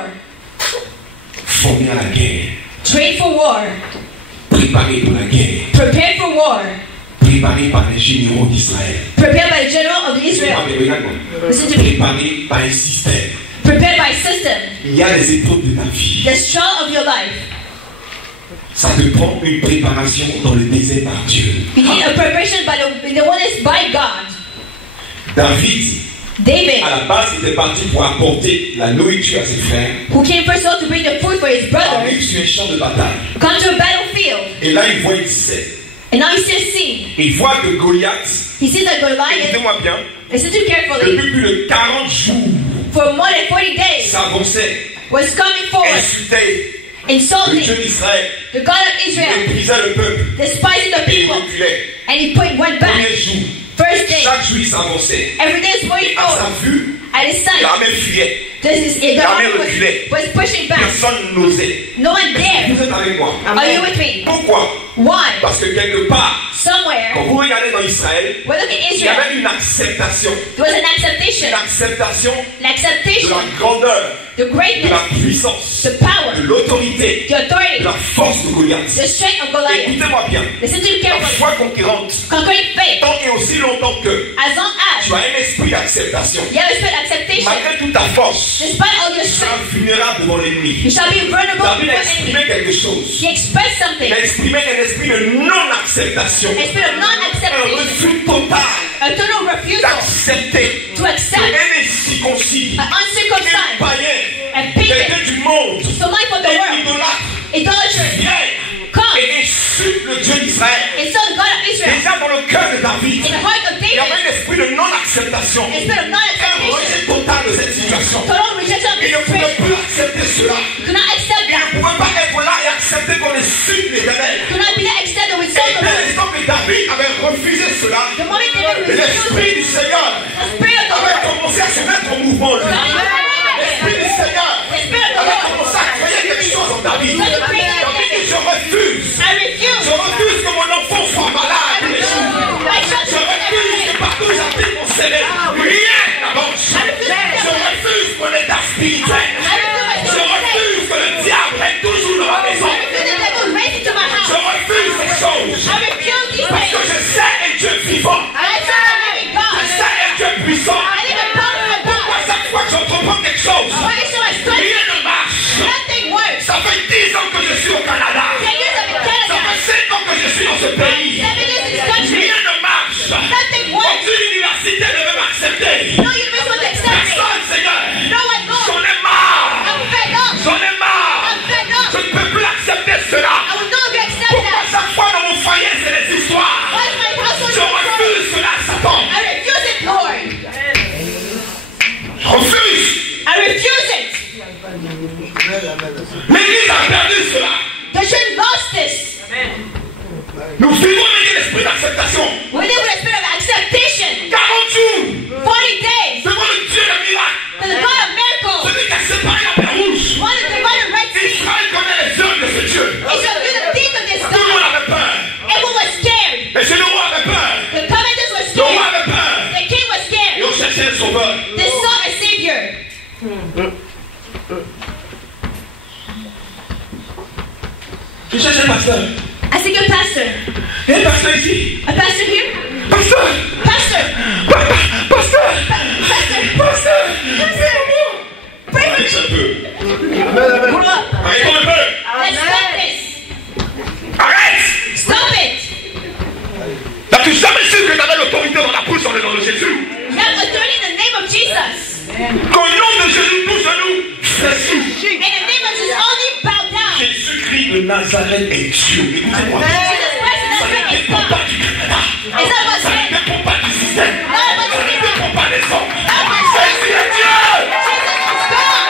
formés à la guerre, trained for war, prêts préparé pour la guerre, prepared for war, préparé par les généraux d'Israël. prepared by the general of Israel, listen to me, Préparé par un système. prepared by system, Il y a les épreuves de ta vie. the struggle of your life. Ça te prend une préparation dans le désert par Dieu. You need a preparation by the one is by God. David, David, à la base, était parti pour apporter la nourriture à ses frères, who came first of all to bring the food for his brothers, arrive sur un champ de bataille. come to a battlefield, Et là, il voit une scène. and now he sees a scene. Il voit que Goliath, He sees that Goliath, Écoutez-moi bien. listen to carefully, depuis plus de 40 jours, for more than 40 days, s'avançait, was coming forward, insultait le insulting Dieu d'Israël, the God of Israel, méprisait le peuple, despising the et il people, reculait. and he went back. Premier jour, First day, chaque jour il s'avançait. every day is Et moving à sa forward. vue, At his sight, l'armée fuyait. the army reculait. was pushing back. Personne n'osait. No one dared. Vous êtes avec moi. Are you with me? Pourquoi? Why? Parce que quelque part, Somewhere, quand vous regardez dans Israël, we look at il y Israel. avait une acceptation. There was an acceptation. Une acceptation An de acceptation. la grandeur, The de greatness, la puissance, the power, de l'autorité, the authority, de la force de Goliath. the strength of Goliath. Écoutez-moi bien. Listen to me La carefully. foi conquérante, Conquering faith. tant et aussi longtemps que As long as tu as un esprit d'acceptation, you have a spirit of acceptation, malgré toute ta force, despite all your tu seras strength, vulnérable devant you l'ennemi. shall be vulnerable David a before exprimé enemy. quelque chose. He expressed Il something. a exprimé un esprit de non-acceptation. A spirit of Un non-acceptation. refus total A total refusal d'accepter to accept un incirconcis, an un uncircumcised, païen, a pagan, quelqu'un du monde, somebody from the un world, idolâtre, idolatrous, vient come et insulte le Dieu d'Israël. and so the God of Israel, Déjà dans le cœur de David, in the heart of il y avait David, un esprit de non-acceptation, a spirit of un non-acceptation, rejet total de cette situation. total rejection of Il ne this pouvait spirit. plus accepter cela. Could not accept Il that. ne pouvait pas être là et accepter qu'on insulte l'Éternel. Could not be there accept the Et result of dès it. l'instant que David avait refusé cela, The moment David refused l'Esprit it, du Seigneur the spirit of the avait Lord, commencé à se mettre en mouvement. Lui. L'Esprit du Seigneur the spirit of the avait Lord, commencé à créer quelque chose en David. David dit, je refuse. I refuse. Je refuse que mon enfant soit malade tous les jours. My Je children refuse que partout où j'habite mon CV, rien n'avance. Je refuse mon état spirituel. Je refuse que le diable reste toujours dans ma maison. the devil raised into my Je house. refuse ces choses. I refuse these Parce que things. je sais un Dieu vivant. I serve a living Je God. sais un Dieu puissant. I live in power of Pourquoi God. chaque fois que j'entreprends quelque chose, Why is my strength? rien ne marche. Nothing works. Ça fait 10 ans que je suis au Canada. 10 years I'm in Ça Canada. fait 5 ans que je suis dans ce pays. 7 years in this country. Rien ne marche. Nothing works. Aucune université ne veut m'accepter. No university will accept me. Personne, Seigneur. No one knows. J'en ai marre. I'm fed up. J'en ai marre. I'm fed up. Je ne peux plus accepter cela. I will no longer accept Pourquoi that. chaque fois dans mon foyer, c'est des histoires? Why is my household Je so strong? refuse cela, Satan. I refuse it, Lord. Je refuse. I refuse it. L'Église a perdu cela. The church lost this. Nous vivons avec l'esprit d'acceptation. We live with a spirit of acceptation. 40 jours 40 days. devant le Dieu de miracles. To the God of miracles. Celui qui a séparé la mer rouge. One of the God of Red Sea. Israël connaît les œuvres de ce Dieu. Israel knew the deeds of this Tout le monde God. avait peur. Everyone was scared. Les généraux avaient peur. The commanders were Le roi scared. avait peur. The king was Et scared. on cherchait un sauveur. They saw a savior. Je cherche un pasteur. I think a pastor. Un pasteur ici. A pastor here? Pasteur. Pastor. Pasteur. Pastor. Pasteur. Pray for Arrête un peu. me. Grow up. Arrête un peu. Let's stop this. Arrête. Stop it. N'as-tu jamais su que tu avais l'autorité dans la bouche dans le nom de Jésus? You have authority in the name of Jesus. Qu'au nom de Jésus, tous genoux fléchis. In the name of Jesus, only bow down. Jésus-Christ de Nazareth est Dieu. Écoutez-moi. Jesus Christ of Ça ne Nazareth is dépend God. pas du Canada. It's not about Ça ne sin. dépend pas du système. Not about Ça ne sin. dépend pas des hommes. about Jésus est Dieu. Jesus is God.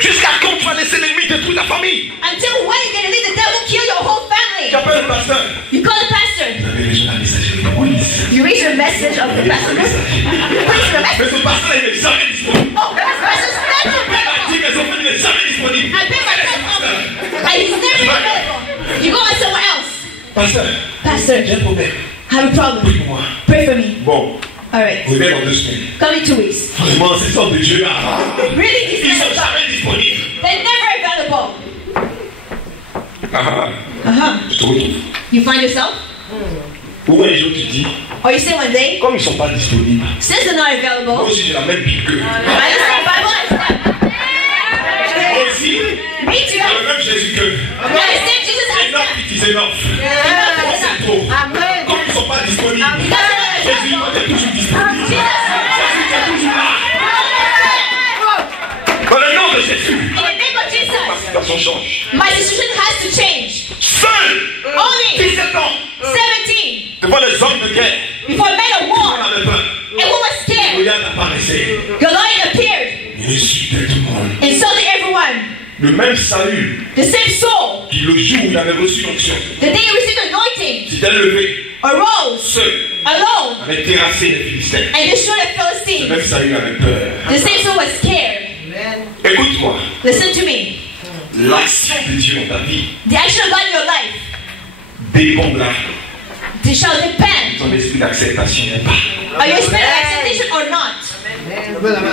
Jusqu'à quand tu vas laisser l'ennemi détruire ta famille? Until when you gonna leave the devil kill your whole family? Tu appelles le pasteur. You call the pastor. Vous avez déjà la messagerie de police. You reach the message of the pastor. You preach the message. Mais ce pasteur il n'est jamais disponible. Oh, this pastor's never Il m'a available. dit mes enfants il n'est jamais disponible. I pay my tithe offering, and he's never available. You go on somewhere else. Pasteur, Pastor, j'ai un problème. I have a problem. Prie pour moi. Pray for me. Bon, All right. reviens dans 2 semaines. Come in 2 weeks. Vraiment, ces hommes de Dieu là, Really, ils he's sont never. jamais disponibles. They're never available. Je te retrouve. You find yourself? Ou un jour tu dis, Or you say one day, comme ils ne sont pas disponibles, since they're not moi available, aussi j'ai la même Bible qu'eux. I understand Bible as them. Moi aussi, Me too. j'ai le même Jésus qu'eux. I understand Jesus as Enough, them. it is enough. Moi c'est trop. Amen. Comme ils ne sont pas disponibles, That's Jésus il est toujours disponible. Jésus est toujours là. Dans le nom de Jésus, in the name of ma Jesus, situation change. my situation has to change. Seul, Only 17 ans, 17, devant les hommes de guerre, before men of on war, avait peur. everyone was scared. Goliath apparaissait. Goliath appeared, Il insultait tout le monde. insulting everyone. Le même Saül, The same soul, qui le jour où il avait reçu l'onction, the day he received anointing, s'était levé, arose seul, alone avait terrassé les Philistins. and destroyed the Le Philistines. même Saül avait peur. The same soul was scared. Écoute-moi, Listen to me. l'action de Dieu dans ta vie The action of God in your life, dépendra they shall depend de ton esprit d'acceptation ou pas. on your spirit of acceptation or not.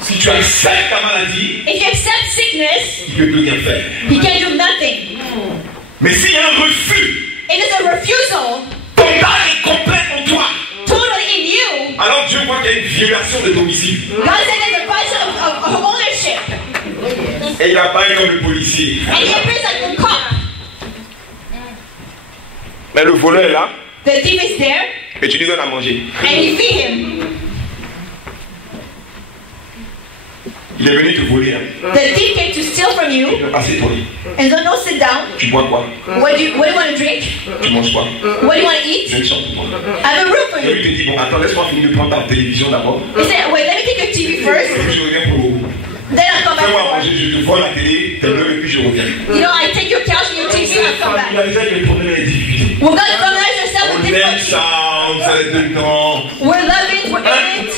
Si tu acceptes ta maladie, If you accept sickness, il ne peut plus rien faire. he can do nothing. Mais s'il y a un refus, It is a refusal total et complet en toi, totally in you. alors Dieu voit qu'il y a une violation de domicile. God said there's a violation of ownership. Et il apparaît comme le policier. And he appears like the cop. Mais le voleur est là The thief is there et tu lui donnes à manger. and you feed him. Il est venu te voler. Hein. The thief came to steal from you Il est passé toi. and don't sit down. Tu bois quoi? What do you want to drink? Tu manges quoi? What do you want to eat? J'ai une chambre pour toi. I have a room for Et lui you. te dit, bon, attends, laisse-moi finir de prendre ta télévision d'abord. He said, wait, let me take your TV first. Je reviens pour Then I'll come back fais-moi for manger, je te vole la télé, tes meubles, et puis je reviens. You know, I take your couch and your TV and I'll come back. Familiariser avec les problèmes et les difficultés. We're going to familiarize yourself On with aime difficulty. ça, on fait dedans. We're loving, we're in it.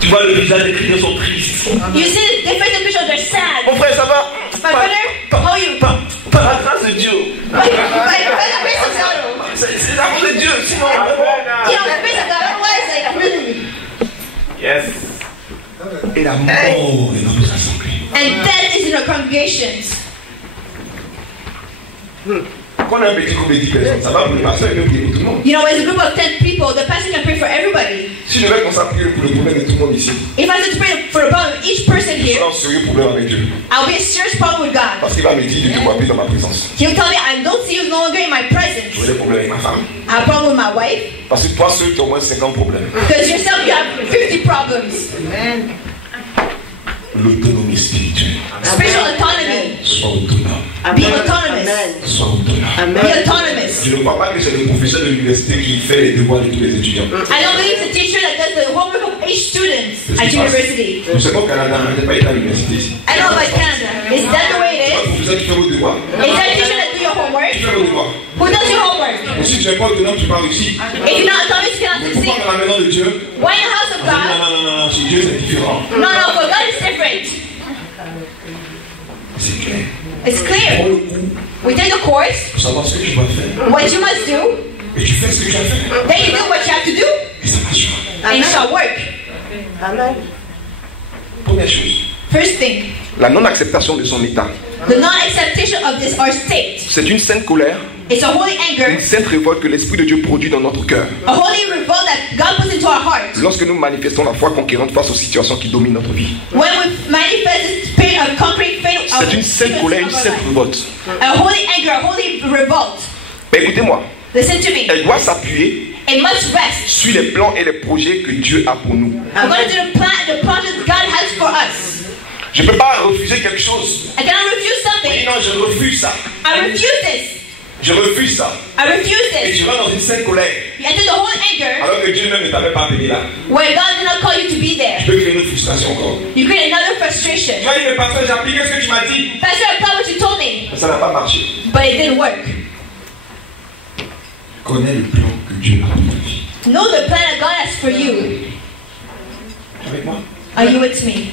Tu vois le visage des chrétiens sont tristes. You see the difference in pictures, they're sad. Mon frère, ça va? My brother, how are you? Par la grâce de Dieu. By the grace of God. C'est l'amour de Dieu, sinon. You know, the grace of God, otherwise, like, really. Yes. Et la mort est dans nos assemblées. And death is in our congregations. Quand on a un petit groupe de 10 personnes, ça va pour le pasteur et même pour tout le monde. You know, as a group of 10 people, the pastor can pray for everybody. Si je vais commencer à prier pour le problème de tout le monde ici, If I said to pray for the problem of each person je here, serai en sérieux problème avec Dieu. I'll be a serious problem with God. Parce qu'il va me dire, tu ne te vois plus dans ma présence. He'll tell me, I don't see you no longer in my presence. J'aurai des problèmes avec ma femme. I have a problem with my wife. Parce que toi seul, tu as au moins 50 problèmes. Because yourself, you have 50 problems. L'autonomie spirituelle. Spiritual autonomy. Sois autonome. Be autonomous. Sois autonome. Be autonomous. Je ne crois pas que c'est le professeur de l'université qui fait les devoirs de tous les étudiants. I don't believe it's a teacher that does the homework of each student at university. Nous sommes au Canada, mais je n'ai pas été à l'université ici. I know about Canada. Is that the way C'est pas it le professeur qui fait vos devoirs. is? Is that a teacher that do your homework? Qui fait vos devoirs. Who does your homework? Et si tu n'es pas autonome, tu vas réussir. If you're not autonomous, you cannot Mais succeed. pourquoi dans la maison de Dieu? Why in the house of Non, God? non, non, non, chez Dieu c'est différent. No, no, for God it's different. C'est clair. It's Prends clear. le coup We take the course, pour savoir ce que tu dois faire. what you must do, Et tu fais ce que tu as fait. then you do what you have to do, Et ça marchera. and it shall work. Amen. Première chose. First thing, La non-acceptation de son état. the non-acceptation of this our state. C'est une sainte colère, It's a holy anger, une sainte révolte que l'Esprit de Dieu produit dans notre cœur. a holy revolt that God puts into our heart. Lorsque nous manifestons la foi conquérante face aux situations qui dominent notre vie. When we manifest the spirit of conquering faith, C'est une sainte colère, une sainte révolte. a holy anger, a holy revolt. Mais écoutez-moi, Listen to me. elle doit s'appuyer It must rest sur les plans et les projets que Dieu a pour nous. according to the project God has for us. Je ne peux pas refuser quelque chose. I cannot refuse Oui, something. non, je refuse ça. I refuse this. Je refuse ça. I refuse Et this. tu vas dans une sainte colère. You enter the holy anger Alors que Dieu même ne t'avait pas appelé là. where God did not call you to be Tu there. peux créer une autre frustration encore. You create another frustration. Tu vas dire, mais pasteur, j'ai appliqué ce que tu m'as dit. Pastor, I applied what you told me, Mais ça n'a pas marché. but it didn't work. Connais le plan que Dieu a pour ta vie. Know the plan that God has for you. Tu es avec moi? Are you with me?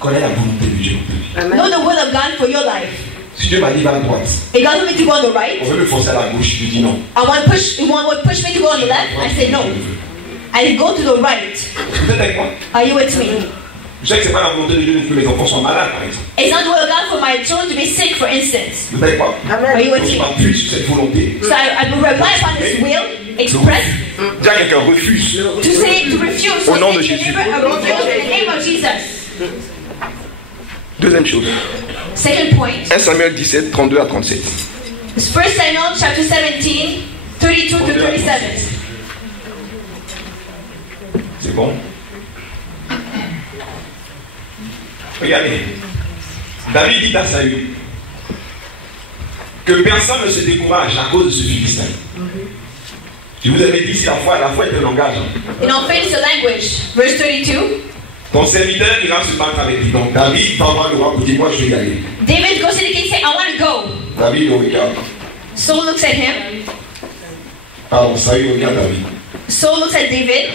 Connais la volonté de Dieu pour ta vie. Know the will of God for your life. Si Dieu m'a dit va à droite, If God told me to go on the right, on veut me forcer à la gauche, je dis non. you want to push me to go on the left, I say no. I go to the right. Vous êtes avec moi? Are you with me? Je sais que ce n'est pas la volonté de Dieu que mes enfants soient malades, par exemple. It's not the will of God for my children to be sick, for instance. Vous savez quoi? Are you with Je me? m'appuie sur cette volonté. So I will rely upon this will expressed Dis à quelqu'un, refuse. to say to refuse. Au nom de say to Jésus. your neighbor, refuse in the name of Jesus. Deuxième chose. Second point. 1 Samuel 17, 32 à 37. 1 Samuel chapter 17, 32 to 37. C'est bon? Regardez. David dit à Saül que personne ne se décourage à cause de ce Philistin. Je vous avais dit ici la foi est un langage. You know, faith is a language. Verse 32. Ton serviteur ira se battre avec lui. Donc David va voir le roi pour dire moi je vais y aller. David goes to the king and says, I want to go. David le regarde. Saul looks at him. Pardon, Saül regarde David. Saul looks at David.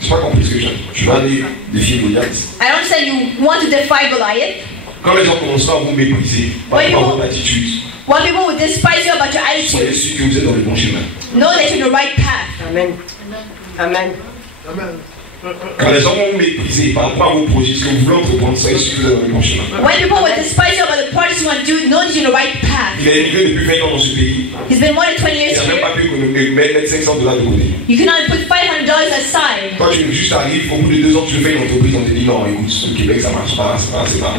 Je n'ai pas compris ce que je vais aller défier Goliath. I don't understand you want to defy Goliath. Quand les gens commenceront à vous mépriser par votre attitude, When people will despise you about your soyez attitude, sûr que vous êtes dans le bon chemin. know that you're in the right path. Amen. Amen. Quand les gens vont vous mépriser par rapport à vos projets, ce que vous voulez entreprendre, soyez sûr que vous êtes dans le bon chemin. When people will despise you about the projects you want to do, know that you're in the right path. Il a émigré depuis 20 ans dans ce pays. He's been more than 20 Il years n'a même here. pas pu mettre $500 de côté. You can only put $500 aside. Toi, tu juste arrives, au bout de 2 ans, tu fais une entreprise, on te dit non, écoute, au Québec, ça marche pas, c'est pas.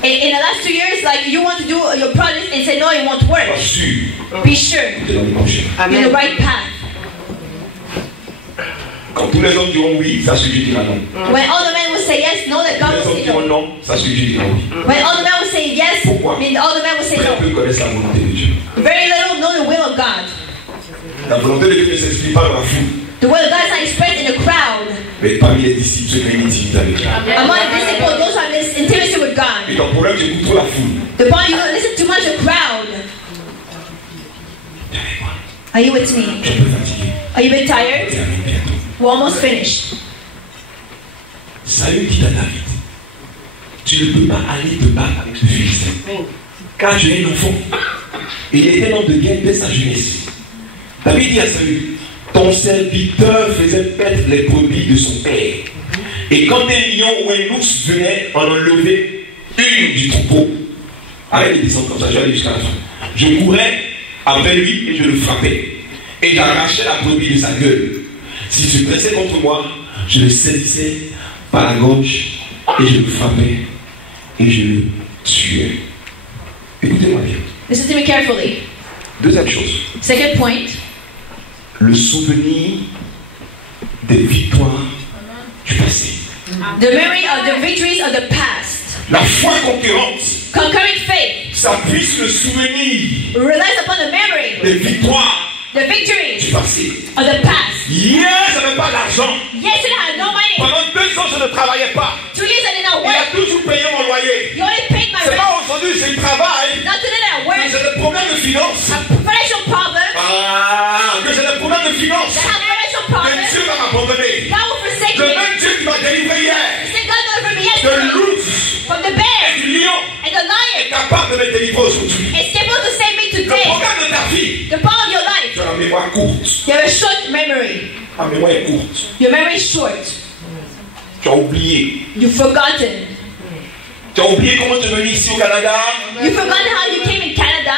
In the last 2 years, like you want to do your project and say no, it won't work. Pas sûr, Be sure tu es dans le bon chemin. you're in the Amen. right path. Quand tous les hommes diront oui, ça ce que Dieu dira non. When all the men will say yes, know that Tous God les will hommes say diront no. non, ça ce que Dieu dira oui. When all the men will say yes, Pourquoi? then all the men will say Très no. peu connaissent la volonté de Dieu. Very little know the will of God. La volonté de Dieu ne s'explique pas dans la foule, The will of God is not expressed in the crowd. mais parmi les disciples, ceux qui ont une intimité avec Dieu. Among the disciples, those who have this intimacy with God. Et ton problème, c'est trop la foule. The point you listen too much to the crowd. Are you with me? Tu es un peu fatigué. Are you a bit tired? Termine bientôt. We're almost finished. Saül dit à David, tu ne peux pas aller te battre avec ce Philistin, car tu es un enfant. Et il était un homme de guerre dès sa jeunesse. David dit à Saül, ton serviteur faisait paître les brebis de son père. Et quand un lion ou un ours venait en enlever une du troupeau, arrête de descendre comme ça, je vais aller jusqu'à la fin. Je courais après lui et je le frappais. Et j'arrachais la brebis de sa gueule. S'il se pressait contre moi, je le saisissais par la gorge et je le frappais et je le tuais. Écoutez-moi bien. Listen to me carefully. Deuxième chose. Second point. Le souvenir des victoires du passé. The memory of the victories of the past. La foi conquérante Conquering faith s'appuie sur le souvenir relies upon the memory, des victoires the victories du passé. of the past. Hier, je n'avais pas d'argent. Yesterday I had no money. Pendant 2 ans, je ne travaillais pas. 2 years I did not Il a work. toujours payé mon loyer. You only paid my C'est rent. pas aujourd'hui, j'ai le travail. Not today that I work. J'ai des problèmes de finances. A financial problem. Que j'ai des problèmes de finances. I have financial Que problems. Dieu va m'abandonner. God will forsake Le me. même Dieu qui m'a délivré hier The same God delivered me de yesterday l'ours from the et bear du lion and the est lion. capable de me délivrer aujourd'hui. It's able to save me Le today. problème de ta vie, The power of your life. tu as la mémoire courte. You have a short memory. La mémoire est courte. Your memory is short. Tu as oublié. You've forgotten. Tu as oublié comment tu es venu ici au Canada. You've forgotten how you came in Canada.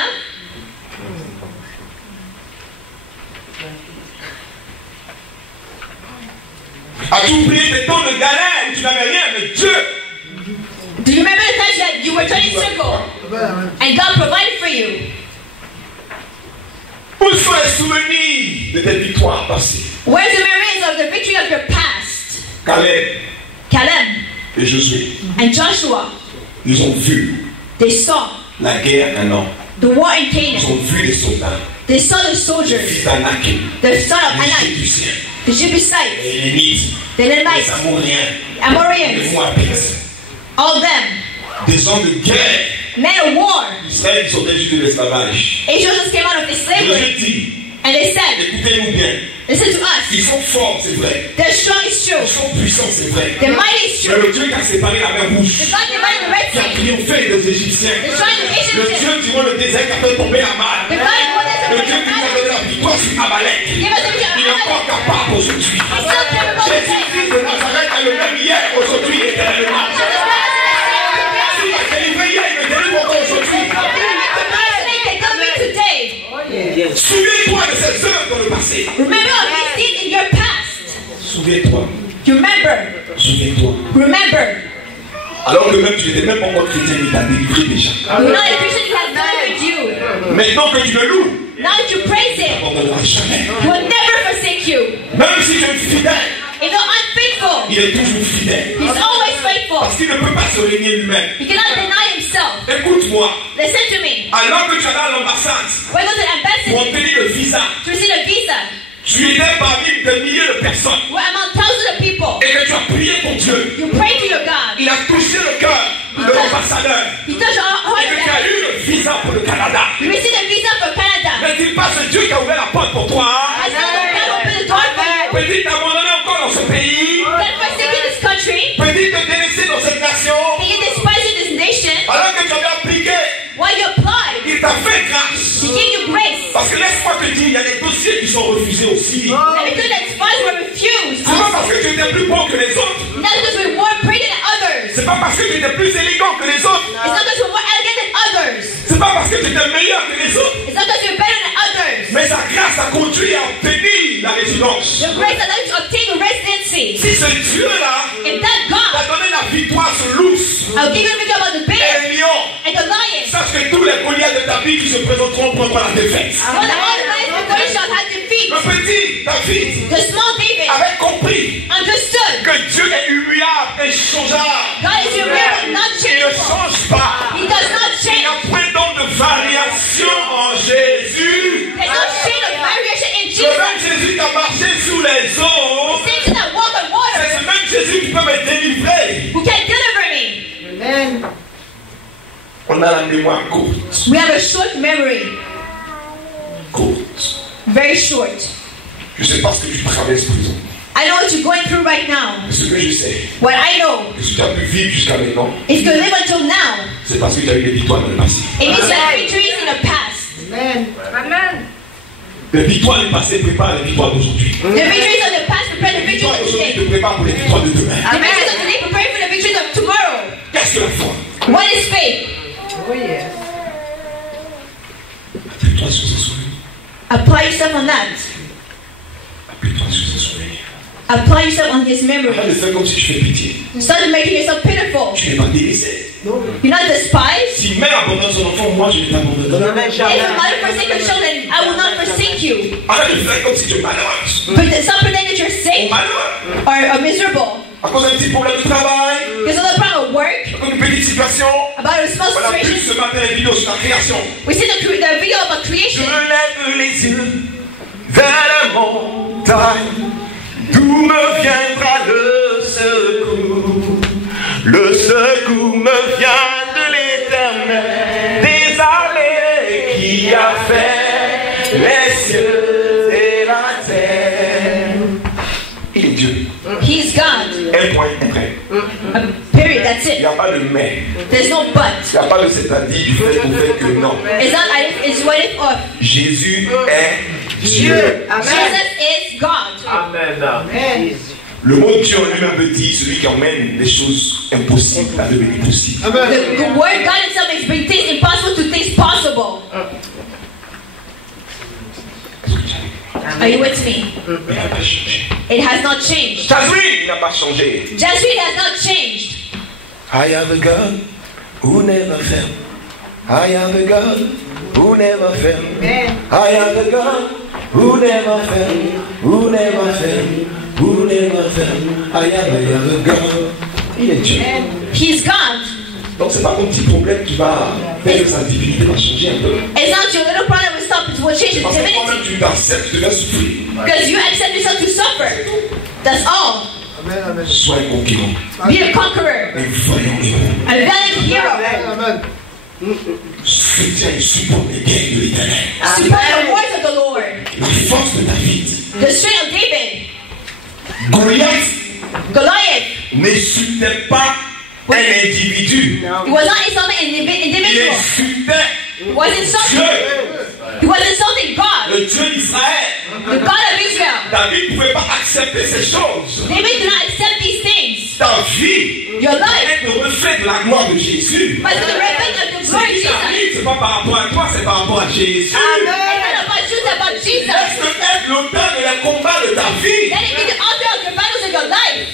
As-tu oublié tes temps de galère où tu n'avais rien, mais Dieu. Do you remember the time that you were turning circle and God provided for you? Où sont les souvenirs de tes victoires passées? Where's the memories of the victory of your past? Caleb Caleb et Josué, and Joshua, ils ont vu they saw la guerre un an. the war in Ils Canaan. ont vu les soldats, They saw the les soldiers, fils d'Anakim, the son of les Anak, Jébusiens, the Jebusites, les Lénites, the les Levites, Amoriens, les Amorians, Moabites, all of them, des hommes de guerre. men of war. Israël sortait juste de l'esclavage. Israel came out of Josué slavery dit, and they said, écoutez-nous bien, listen to us, ils sont forts, c'est vrai. they're strong, it's Ils true, sont puissants, c'est vrai. they're mighty, it's Mais true. le Dieu qui a séparé la mer The rouge, God divided the Red qui a Sea, triomphé des Égyptiens, the strong le Egyptians, Dieu durant le désert qui a fait tomber la mar, the God who was le Dieu qui nous a donné la victoire sur Amalek, give us a il est encore capable aujourd'hui. He's still capable Jésus-Christ de Nazareth est le même hier, Souviens-toi. Remember, Alors que même tu n'étais même pas encore chrétien, il t'a délivré déjà. you're not a Christian, he has delivered you. Maintenant que tu le loues, Now that you praise il ne him, t'abandonnera jamais. he will never forsake you. Même si tu es fidèle, If you're unfaithful, il est toujours fidèle. he's always faithful. Parce qu'il ne peut pas se régner lui-même. He cannot deny himself. Écoute-moi. Listen to me. Alors que tu allais à l'ambassade When you go to the pour embassy obtenir le visa, to receive a visa, tu étais parmi des milliers de personnes where among thousands of people, et que tu as prié pour Dieu. you pray to your God. Il a touché le cœur de l'ambassadeur He touched your heart. et que tu as eu le visa pour le Canada. You received a visa for Canada. N'est-il pas ce Dieu qui a ouvert la porte pour toi? Has not God opened the door for you? Peut-il t'abandonner encore dans ce pays? That forsaken this country, Peut-il te délaisser dans cette nation? that you despise in this nation, Alors que tu avais appliqué, while you applied, il t'a fait grâce. he gave you grace. Parce que laisse-moi te dire, il y a des dossiers qui sont refusés aussi. Let me tell you that spies were refused. C'est pas parce que tu étais plus bon que les autres. Not because we're more pretty than others. C'est pas parce que tu étais plus élégant que les autres. It's not because we're more elegant than others. C'est pas parce que tu étais meilleur que les autres. It's not because you're better than others. Mais sa grâce a conduit à obtenir la résidence. The grace allows you to obtain the residency. Si ce Dieu-là If that t'a God, donné la victoire sur l'ours I'll give you a video about the et bear le lion, and the lion. sache que tous les Goliaths de ta vie qui se présenteront prendront la défaite. Know that all the lions before you shall have defeat. Le petit David The small David avait compris understood que Dieu est immuable, inchangeable. God is your mirror, not Il ne changeable. change pas. He does not Il n'y a change. point donc de variation en Jésus. There's no shade of variation in Le même Jesus. Jésus qui a marché sous les eaux, Same Jesus that walk on c'est water ce même Jésus qui peut me délivrer. who can deliver me. On a la mémoire courte. We have a short memory. Courte. Very short. Je ne sais pas ce que tu traverses présent. I know what you're going through right now. Mais ce que je sais, What I know que si tu as pu vivre jusqu'à maintenant, is to live until now. c'est parce que tu as eu des victoires dans le passé. It means you have victories in the past. Les victoires du passé préparent les victoires d'aujourd'hui. The victories of the past prepare the Les victoires victories of d'aujourd'hui today. te préparent pour les victoires de demain. The victories of today prepare for the victories of tomorrow. Qu'est-ce que la foi? What is faith? Appuie-toi sur ce souvenir. Apply yourself on that. Appuie-toi sur ce souvenir. Apply yourself on his Arrête de memory. faire comme si tu fais pitié. Start making yourself pitiful. Tu n'es pas délaissé. You're not despised. Si mère abandonne son enfant, moi je ne t'abandonnerai. If a mother forsake her children, I will not forsake you. Arrête de faire comme si tu es malheureuse. But stop pretending that you're Ou sick malheureux. or miserable. À cause d'un petit problème de travail, There's another problem at work, à cause d'une petite situation. about a small Voilà plus situation. ce matin les vidéos sur la création. We see the video about Je creation. lève les yeux vers la montagne, d'où me viendra le secours. Le secours me vient de l'Éternel, des allées qui a fait les cieux et la terre. Il est Dieu. He's God. Un point, un trait. Period. That's Il it. n'y a pas de mais. There's no but. Il n'y a pas de c'est-à-dire du fait au fait que non. It's not if, it's what if or. Jésus est Dieu. Jesus is God. Le mot Dieu en lui-même veut dire celui qui emmène les choses impossibles à devenir possibles. The word God itself makes bring things impossible to things possible. Are you with me? Il n'a pas changé. It has not changed. Jésus n'a pas changé. Jesuit has not changed. I am a God who never fail. I am a God who never fail. I am a God who never fail. Who never fail. Who never fail. I am a God. Il est Dieu. He's God. Donc c'est pas ton petit problème qui va faire que sa divinité va changer un peu. It's not your little problem will stop. It will change his Parce que toi-même divinity. tu t'acceptes, tu vas souffrir. Because you accept yourself to suffer. That's all. Sois un conquérant. Be a conqueror. Un vaillant héros. A valiant hero. Soutiens et supporte les guerres de l'Éternel. Support the words of the Lord. La force de David. The strength of David. Goliath Goliath. n'insultait pas un individu. He was not insulting an Il individual. insultait He was insulting. Dieu, He was insulting God. le Dieu d'Israël. The God of Israel. David ne pouvait pas accepter ces choses. David did not accept these things. Ta vie Your life est le reflet de la gloire de Jésus. was the reference of the Ce glory of qui Jesus. t'arrive, c'est pas par rapport à toi, c'est par rapport à Jésus. It's not about you, it's about Jesus. Laisse-le être l'auteur de la combat de ta vie. Let it be the author of the battles of your life.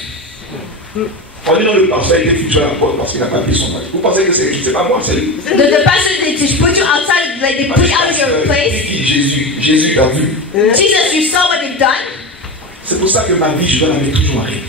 On dit non, le pasteur a été foutu à la porte parce qu'il n'a pas pris son mari. Vous pensez que c'est pas moi, c'est lui. The pastor, they put you outside, like they put you out of your place. Jésus t'a vu. Jesus, you saw what they've done. C'est pour ça que ma vie, je dois la mettre toujours en règle.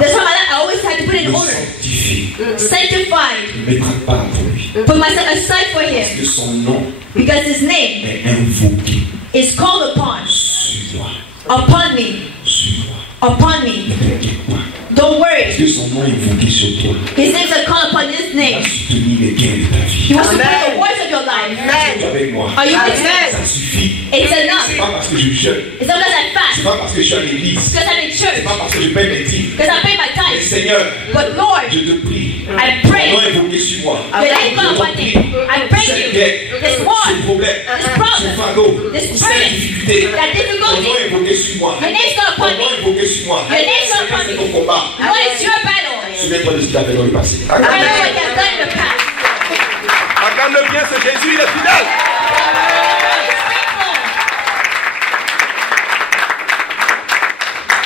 That's why I always have to put it in Me order. sanctifier. Sanctified. Ne me traque pas pour lui. Put myself aside for Parce him. que son nom Because his name est invoqué. is called upon. Suis-moi. Upon me. Suis-moi. Upon me. Ne t'inquiète pas. Don't Parce worry. que son nom est invoqué sur toi. His name's are called upon his Il name. va soutenir les guerres de ta He vie. wants to put the words of your life. Tu es avec moi. Are you with me? Ça suffit. It's C'est enough. pas parce que je jeûne. It's not because I C'est fast. pas parce que je suis à l'église. It's because I'm in C'est church. pas parce que je paye mes dîmes. Because I pay my Mais tithes. Seigneur, But Lord, je te prie. I Ton pray. nom est invoqué sur moi. Your name called upon me. I pray Cette you. guerre, This ce war, problème, this ce problem, fardeau, this cette burden, difficulté, that ton difficulty. nom est invoqué sur moi. Your name's called Ton upon nom me. est invoqué sur moi. Your name's called upon C'est me. ton combat. What is your battle? Souviens-toi de ce qu'il a fait dans le passé. Remember what you have done in the past. Acclame bien ce Jésus, il est fidèle.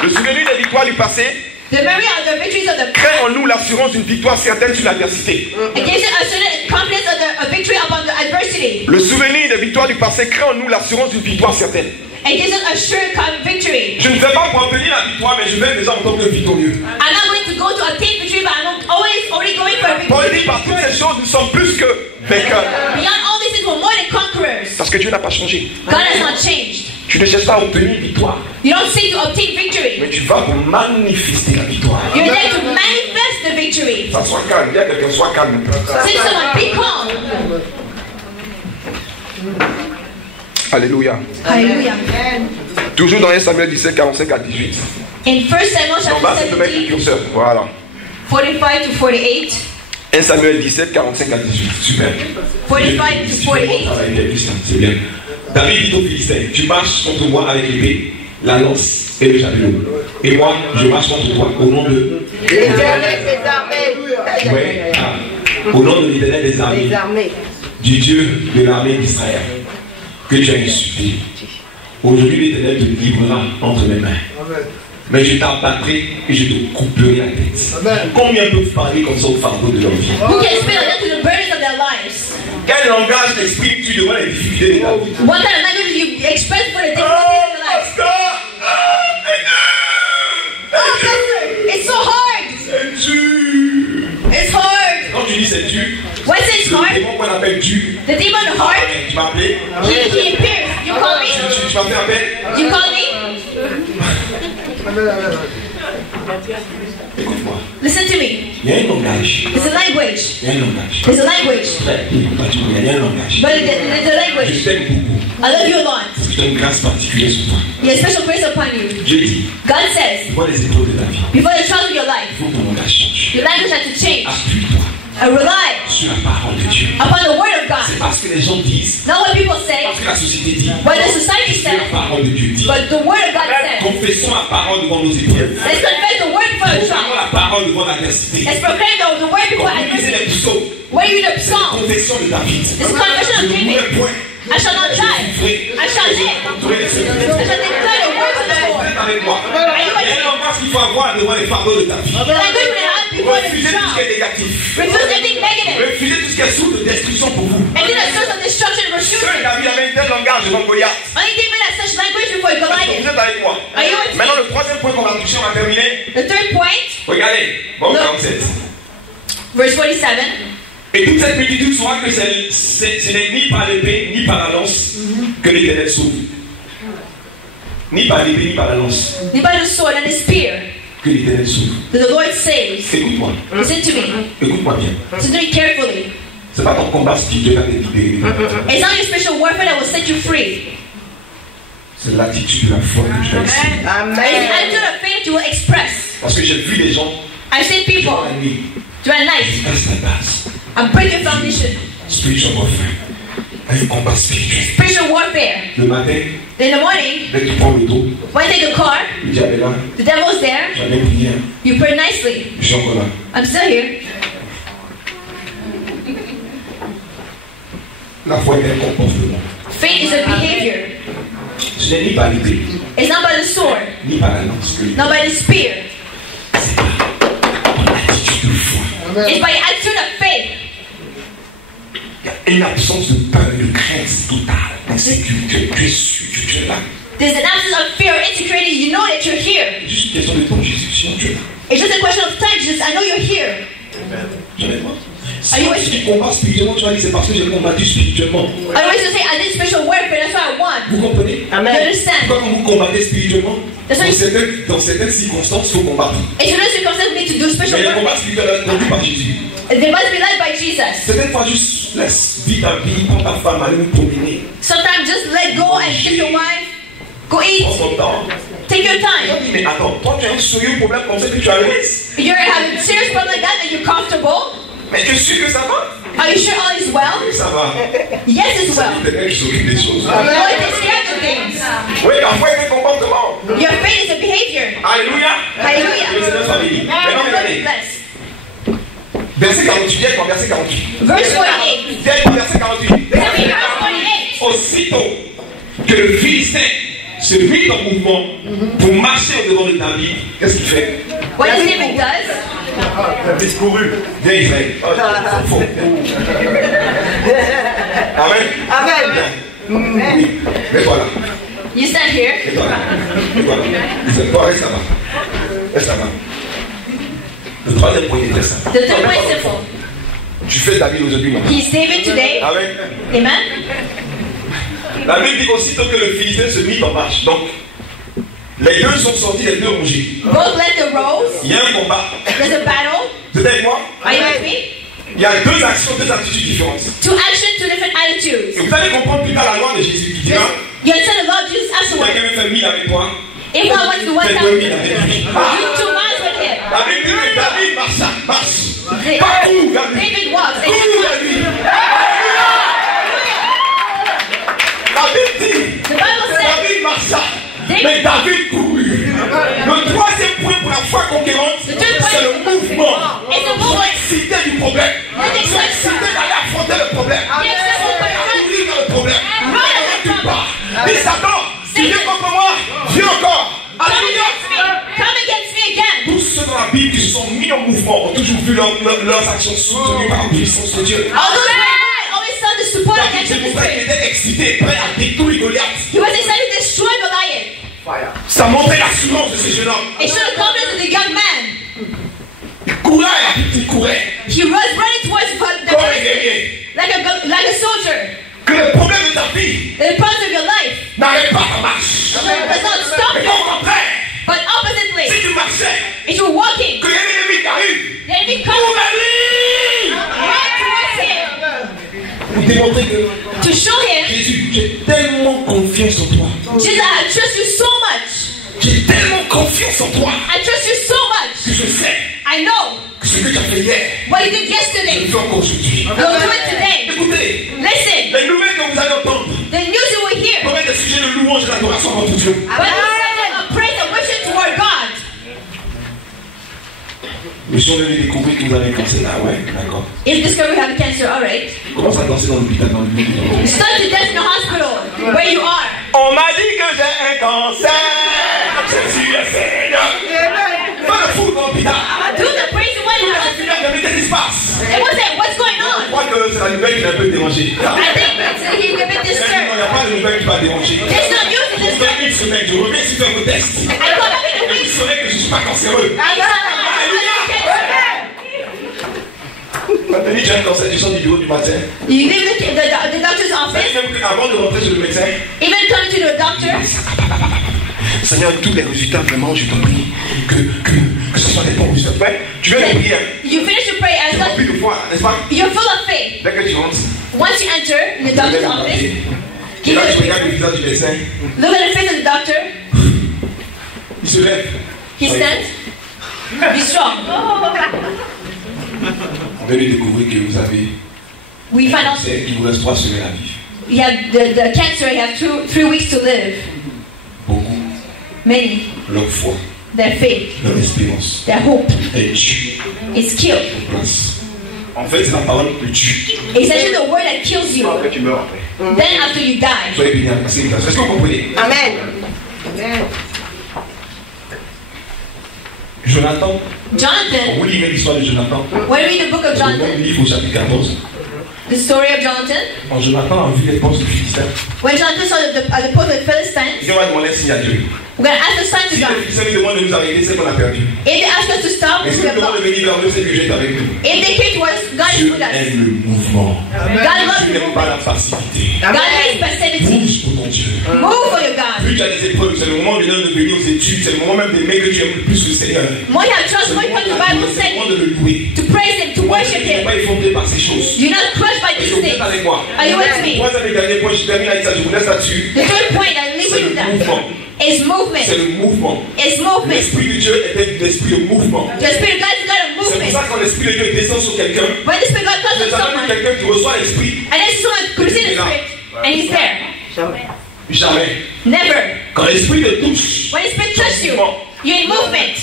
Le souvenir des victoires du passé The memory of the victories of the crée en nous l'assurance d'une victoire certaine sur l'adversité. it gives you a certain confidence of the victory upon the adversity. Le souvenir des victoires du passé crée en nous l'assurance d'une victoire certaine. It gives us a sure victory. Je ne vais pas pour obtenir la victoire, mais je vais déjà en tant que victorieux. I'm not going to go to obtain victory, but I'm always already going for a Paul victory. dit par toutes ces choses, nous sommes plus que vainqueurs. Beyond all these things, we're more than conquerors. Parce que Dieu n'a pas changé. God has not changed. Tu ne cherches pas à obtenir une victoire, You don't seek to obtain victory. mais tu vas pour manifester la victoire. You're there to manifest the victory. Ça soit calme, il y a quelqu'un, soit calme. Say to someone, be calm. Alléluia. Hallelujah. Toujours dans 1 Samuel 17, 45 à 18. In 1 Samuel On va chapter se mettre le 17, curseur. Voilà. 45 to 48. 1 Samuel 17, 45 à 18. Super. 45 to 48. Avec les Christians, c'est bien. David dit aux Philistins, tu marches contre moi avec l'épée, la lance et le javelot. Et moi, je marche contre toi au nom de L'éternel des armées. Ouais, au nom de l'Éternel des armées, Les armées. du Dieu de l'armée d'Israël, que tu as insulté. Aujourd'hui, l'Éternel te livrera entre mes mains. Mais je t'abattrai et je te couperai la tête. Combien peuvent parler comme ça au fardeau de leur vie? Who can speak like that to the burdens of their lives? Quel langage exprimes-tu devant les difficultés de ta vie? What kind of language do you express for the difficulties of your life? Oh, pastor, it's so hard. C'est dur. It's hard. Quand tu dis c'est dur, Why is it le hard? démon qu'on appelle dur, The demon heart, tu m'as appelé, he appears. You call me? tu m'as fait appel. You call me? Écoute-moi, Listen to me. il y a un langage. It's a language. Il y a un langage. It's a language. Il y a un langage. But it's a Je language. t'aime beaucoup. I love you a lot. Parce que tu as une grâce particulière sur toi. You have special grace upon you. Dieu dit, God says, devant les épreuves de ta vie, before the trials of your life, il faut que ton langage change. your language has to change. Appuie-toi And rely sur la parole de Dieu. upon the word of C'est God. parce que les gens disent, Not what people say, parce que la société dit, what the society c'est la says, parole de Dieu dit. but the word of God says. Confessons la parole devant nos épreuves. Let's confess the word before the Proclamons trial. la parole devant l'adversité. Let's proclaim the word before Quand vous lisez adversity. les psaumes, When you read the c'est la psalm, confession de David. this is confession Je of ne David. mourrai point. I shall not die. I shall live. J'aurai les secours. I shall declare the words of the Lord. Vous êtes avec moi. Are you Il y a un langage qu'il faut avoir devant les fardeaux de ta vie. The language we have before the Refusez tout ce qui trial. est négatif. Refuse everything negative. Refusez tout ce qui est source de destruction pour vous. Anything that's source of destruction, refuse Seul it. David avait un tel langage devant Goliath. Only David has such language before Vous Goliath. êtes avec moi. Are you with me? Maintenant, le troisième point qu'on va toucher, on va terminer. The third point, Regardez, bon, 47. verse 47. Et toute cette multitude saura que ce n'est ni par l'épée, ni par la lance que l'Éternel sauve. Ni par l'épée, ni par la lance Not by the sword and the spear que l'Éternel sauve. that the Lord saves. Écoute-moi, Listen to me. écoute-moi bien. Listen to me carefully. C'est pas ton combat spirituel qui va te libérer. It's not your spiritual warfare that will set you free. C'est l'attitude de la foi que tu dois exprimer. It's the Amen. attitude of faith you will express. Parce que j'ai vu des gens I've seen people durant la nuit, during night cassent la base. and break your foundation. Spiritual warfare. Un combat spirituel. Spiritual warfare. Le matin, In the morning, dès que tu prends le dos, when you take the car, le diable est là. the devil's there. J'avais prié. You pray nicely. Je suis encore là. I'm still here. La foi est un comportement. Faith is a behavior. Ce n'est ni par l'épée, It's not by the sword, ni par la lance que not by the spear. c'est par It's by attitude of faith. Il y a une absence de peur, de crainte totale, d'insécurité. Tu es sûr que tu es là. There's an absence of fear, insecurity. You know that you're here. C'est juste une question de temps, Jésus, sinon tu es là. It's just a question of time. Just, I know you're here. Jamais moi. Si tu combats spirituellement, tu vas dire c'est parce que j'ai combattu spirituellement. I always say I did spiritual warfare. That's why I won. Vous comprenez? Amen. You understand? Quand vous combattez spirituellement, dans certaines circonstances, il faut combattre. In certain circumstances, we need to do spiritual Mais le combat warfare. spirituel est conduit par Jésus. They must be led by Jesus. Certaines fois, juste laisse vivre ta vie, prends ta femme, allez vous promener. Sometimes just let go and take your wife. Go eat. Prends ton temps. Take your On time. dit, mais attends, toi tu as un sérieux problème comme ça que tu as le risque. You're having a serious problem like that and you're comfortable. Mais tu es sûr que ça va? Are you sure all is well? Oui, ça va. Yes, it's well. C'est quelqu'un qui s'occupe des choses. No, it takes care of things. Oui, parfois il y a des comportements. Your faith is a behavior. Alléluia. Hallelujah. Que le Seigneur soit béni. Maintenant, The Lord regardez. is blessed. Verset 48, viens avec moi, verset 48. Verse 48. Viens avec moi, verset 48. Tell me verse 48. Aussitôt que le Philistin se mit en mouvement pour marcher au devant de David, qu'est-ce qu'il fait? What does David does? David couru. Viens Israël. Oh, faux. Amen. Amen. Oui. Mets-toi là. You stand here. Mets-toi là. Mets-toi là. Toi, reste là-bas. Reste là-bas. Le troisième point est très simple. The third point is simple. Tu fais David aujourd'hui maintenant. He's David today. Amen. Amen. La Bible dit aussitôt que le Philistin se mit en marche. Donc, les deux sont sortis, les deux rongés. Both led the rows. Il y a un combat. There's a battle. Vous êtes avec moi? Are you with me? Il y a deux actions, deux attitudes différentes. Two actions, two different attitudes. Et vous allez comprendre plus tard la loi de Jésus qui dira You understand the Lord Jesus si afterwards. quelqu'un fait 1000 avec toi, If God wants to do 1,000, fais 2000 avec lui. do 2 miles with him. La Bible dit que David marche. David Partout vers lui. walks. And Cours vers lui. La Bible dit the Bible que says David marcha. Mais David courut. Le troisième point pour la foi conquérante, c'est le mouvement. Ils sont excités du problème. Ils sont excités d'aller affronter le problème. Ils sont prêts à courir dans le problème. Alors tu pars. Dis Satan, tu viens contre moi, viens encore. Alléluia. come against me again. Tous ceux dans la Bible qui se sont mis en mouvement ont toujours vu leurs actions soutenues par la puissance de Dieu. Although I always saw the support David, against c'est the pour ça qu'il spirit. était excité, prêt à détruire Goliath. He was excited to destroy Goliath. Ça montrait l'assurance de ce jeune homme. It showed the confidence of the young man. Il courait, il courait. He was running towards the Comme un guerrier. like a soldier. Que le problème de ta vie The problems of your life n'arrête pas ta marche. does not stop Mais you. au contraire, But oppositely, si tu marchais, if you're walking, que l'ennemi arrive, the enemy pour comes la vie, right towards him pour démontrer que to show him, Jésus, j'ai tellement confiance en toi. Jesus, I trust you so much. J'ai tellement confiance en toi I trust you so much. que je sais I know que ce que tu as fait hier, what you did je yesterday. le fais encore aujourd'hui. You'll do it today. Écoutez, Listen, les nouvelles que vous allez entendre the news you will hear. promettent des sujets de louange et d'adoration à votre Dieu. But the subject of praise and worship toward God. Mais si on devait découvrir que vous avez un cancer, ah ouais, d'accord. If discovered you have cancer, alright. Commence à danser dans l'hôpital, dans le building. Start to dance in the hospital where you are. On m'a dit que j'ai un cancer. Je suis le Seigneur. Fais le fou dans l'hôpital. Do the praise and worship. Qu'est-ce qui se passe? And what's going Je on? crois que c'est la nouvelle qui m'a un peu dérangé. I think he's a bit Il n'y disturbed. a pas de nouvelle qui m'a dérangé. There's no news in Je this. fais une semaine, je reviens sur faire vos tests. I come back in a Une week. semaine que je ne suis pas cancéreux. Quand tu dis que j'ai un cancer, tu sors du bureau du matin. You leave the doctor's office, Même avant de rentrer chez le médecin, even come to the doctor. Seigneur, tous les résultats, vraiment, je t'en prie, que ce soit des bons résultats. Ouais, tu viens de prier, hein. You finish your prayer Tu and remplis de foi, n'est-ce pas? you're full of faith. Dès que tu rentres, Once you enter in the tu doctor's lèves le office, papier. Et give là, tu it, regardes le visage du médecin, look at the face of the doctor. il se lève. He stands. Be strong. On vient de découvrir que vous avez We find out c'est qu'il vous reste 3 semaines à vivre. you have the cancer. You have 3 weeks to live. Beaucoup, Many, leur foi, their faith, leur espérance their hope est tue is killed. en place. En fait, c'est la parole que tue. It's actually the word that kills you. Après, tu meurs après. Then after you die. Soyez bénis avec ces Est-ce que vous comprenez? Amen. Je Jonathan, Jonathan, vous lisez l'histoire de Jonathan. when we read the book of Le Jonathan, même livre au chapitre 14. the story of Jonathan, Quand Jonathan a vu les postes du Philistin, when Jonathan saw the post of the Philistines, il va demander un signe à Dieu. we're going to ask the sign to Si les God. Philistins nous demandent de nous arrêter, c'est qu'on a perdu. If they ask us to stop, Mais si we nous have demandent lost. de venir vers nous, c'est que Dieu est avec nous. If they came to us, God is Dieu with us. aime le mouvement. God loves Tu the n'aimes pas movement. la passivité. God hates passivity. Bouge pour ton Dieu. Move for your God. Plus tu as des épreuves, c'est le moment de venir aux études, c'est le moment même d'aimer que tu aimes le plus le Seigneur. More you have trust, C'est more you come to the Bible le moment de study, le louer. to praise Him, to worship Tu n'es Him. pas effondré par ces choses. You're not crushed by Est-ce these que vous êtes things. avec moi? Are you with me? Moi, ça fait le dernier point, je termine avec ça, je vous laisse là-dessus. The third point, I leave C'est with le that, mouvement. is C'est movement. le mouvement. It's movement. L'Esprit de Dieu est un esprit de mouvement. The Spirit of God is God of C'est pour movement. ça que quand l'Esprit de Dieu descend sur quelqu'un, When the Spirit of God tu comes n'as on jamais vu someone, quelqu'un qui reçoit l'Esprit. and then someone could see the Spirit, and He's there. Jamais. Never. Quand l'Esprit te touche, When the Spirit touches you, you're in movement.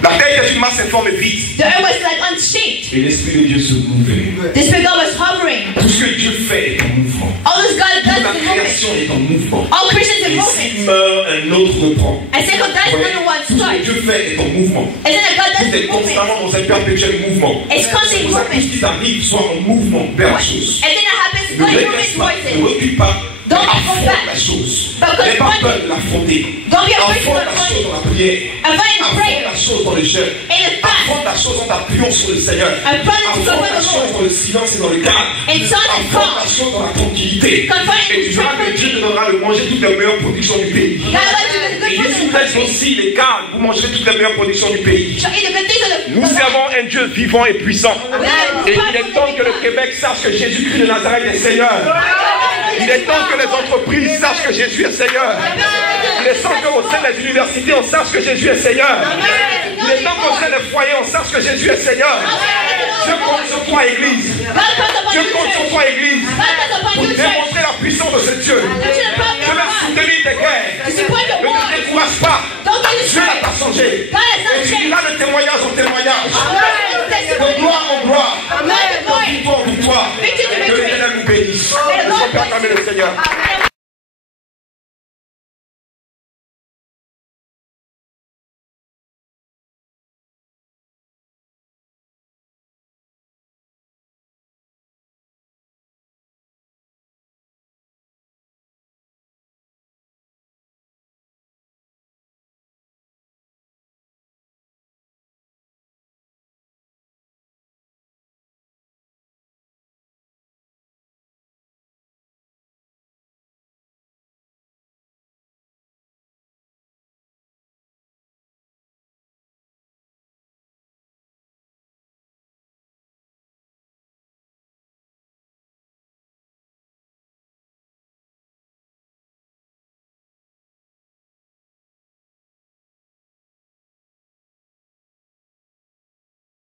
La terre est une masse informe et vide. The earth was like unshaped. et l'Esprit de Dieu se mouvait. The Spirit of God was hovering. Tout ce que Dieu fait est en mouvement. All this God Toute does la is in movement. création est en mouvement. All creation is in Et s'il movement. meurt, un autre reprend. And second, that is Voyez, another one tout ce que starts. Dieu fait est en mouvement. And then God does Tout est the movement. constamment dans un perpétuel mouvement. It's C'est constant pour ça que tout ce movement. qui t'arrive soit en mouvement vers la chose. And then it happens, Ne God regrette moves pas, towards ne it. recule pas, Don't affronte hold back. la chose. But N'aie pas confront peur it. de l'affronter. Don't be afraid to Affronte la chose dans la prière. Avoid in Affronte prayer. la chose dans le jeûne. In the fast. Affronte la chose en t'appuyant sur le Seigneur. Affronte it Affronte before la the chose Lord. dans le silence et dans le calme. And so on and Affronte la calm. chose dans la tranquillité. Confront it Et tu verras que tranquilly. Dieu te donnera de manger toutes les meilleures productions du pays. God wants you to do Et the good si things in vous the êtes country. aussi les calmes, vous mangerez toutes les meilleures productions du pays. So eat the good things of the Nous servons un Dieu vivant et puissant. God Et is il est temps que le Québec sache que Jésus-Christ de Nazareth est Seigneur. Il est temps que les entreprises sachent que Jésus est Seigneur. Il est temps qu'au sein des universités, on sache que Jésus est Seigneur. Il est temps qu'au sein des foyers, on sache que Jésus est Seigneur. Dieu compte sur toi, Église. God comes upon Dieu you, compte sur church. toi, Église. God comes upon Pour you, church. démontrer la puissance de ce Dieu. Preach the power Dieu va of God. soutenir tes guerres. To support your Ne war. te décourage pas. Don't get Dieu n'a discouraged. pas changé. God has not Et tu changed. iras de témoignage en témoignage. God is De testimony. gloire en gloire. Glory to glory. Victoire en victoire. Victory to Que victory. l'Éternel nous bénisse. May the Nous Lord sommes acclamer le Seigneur. bless you.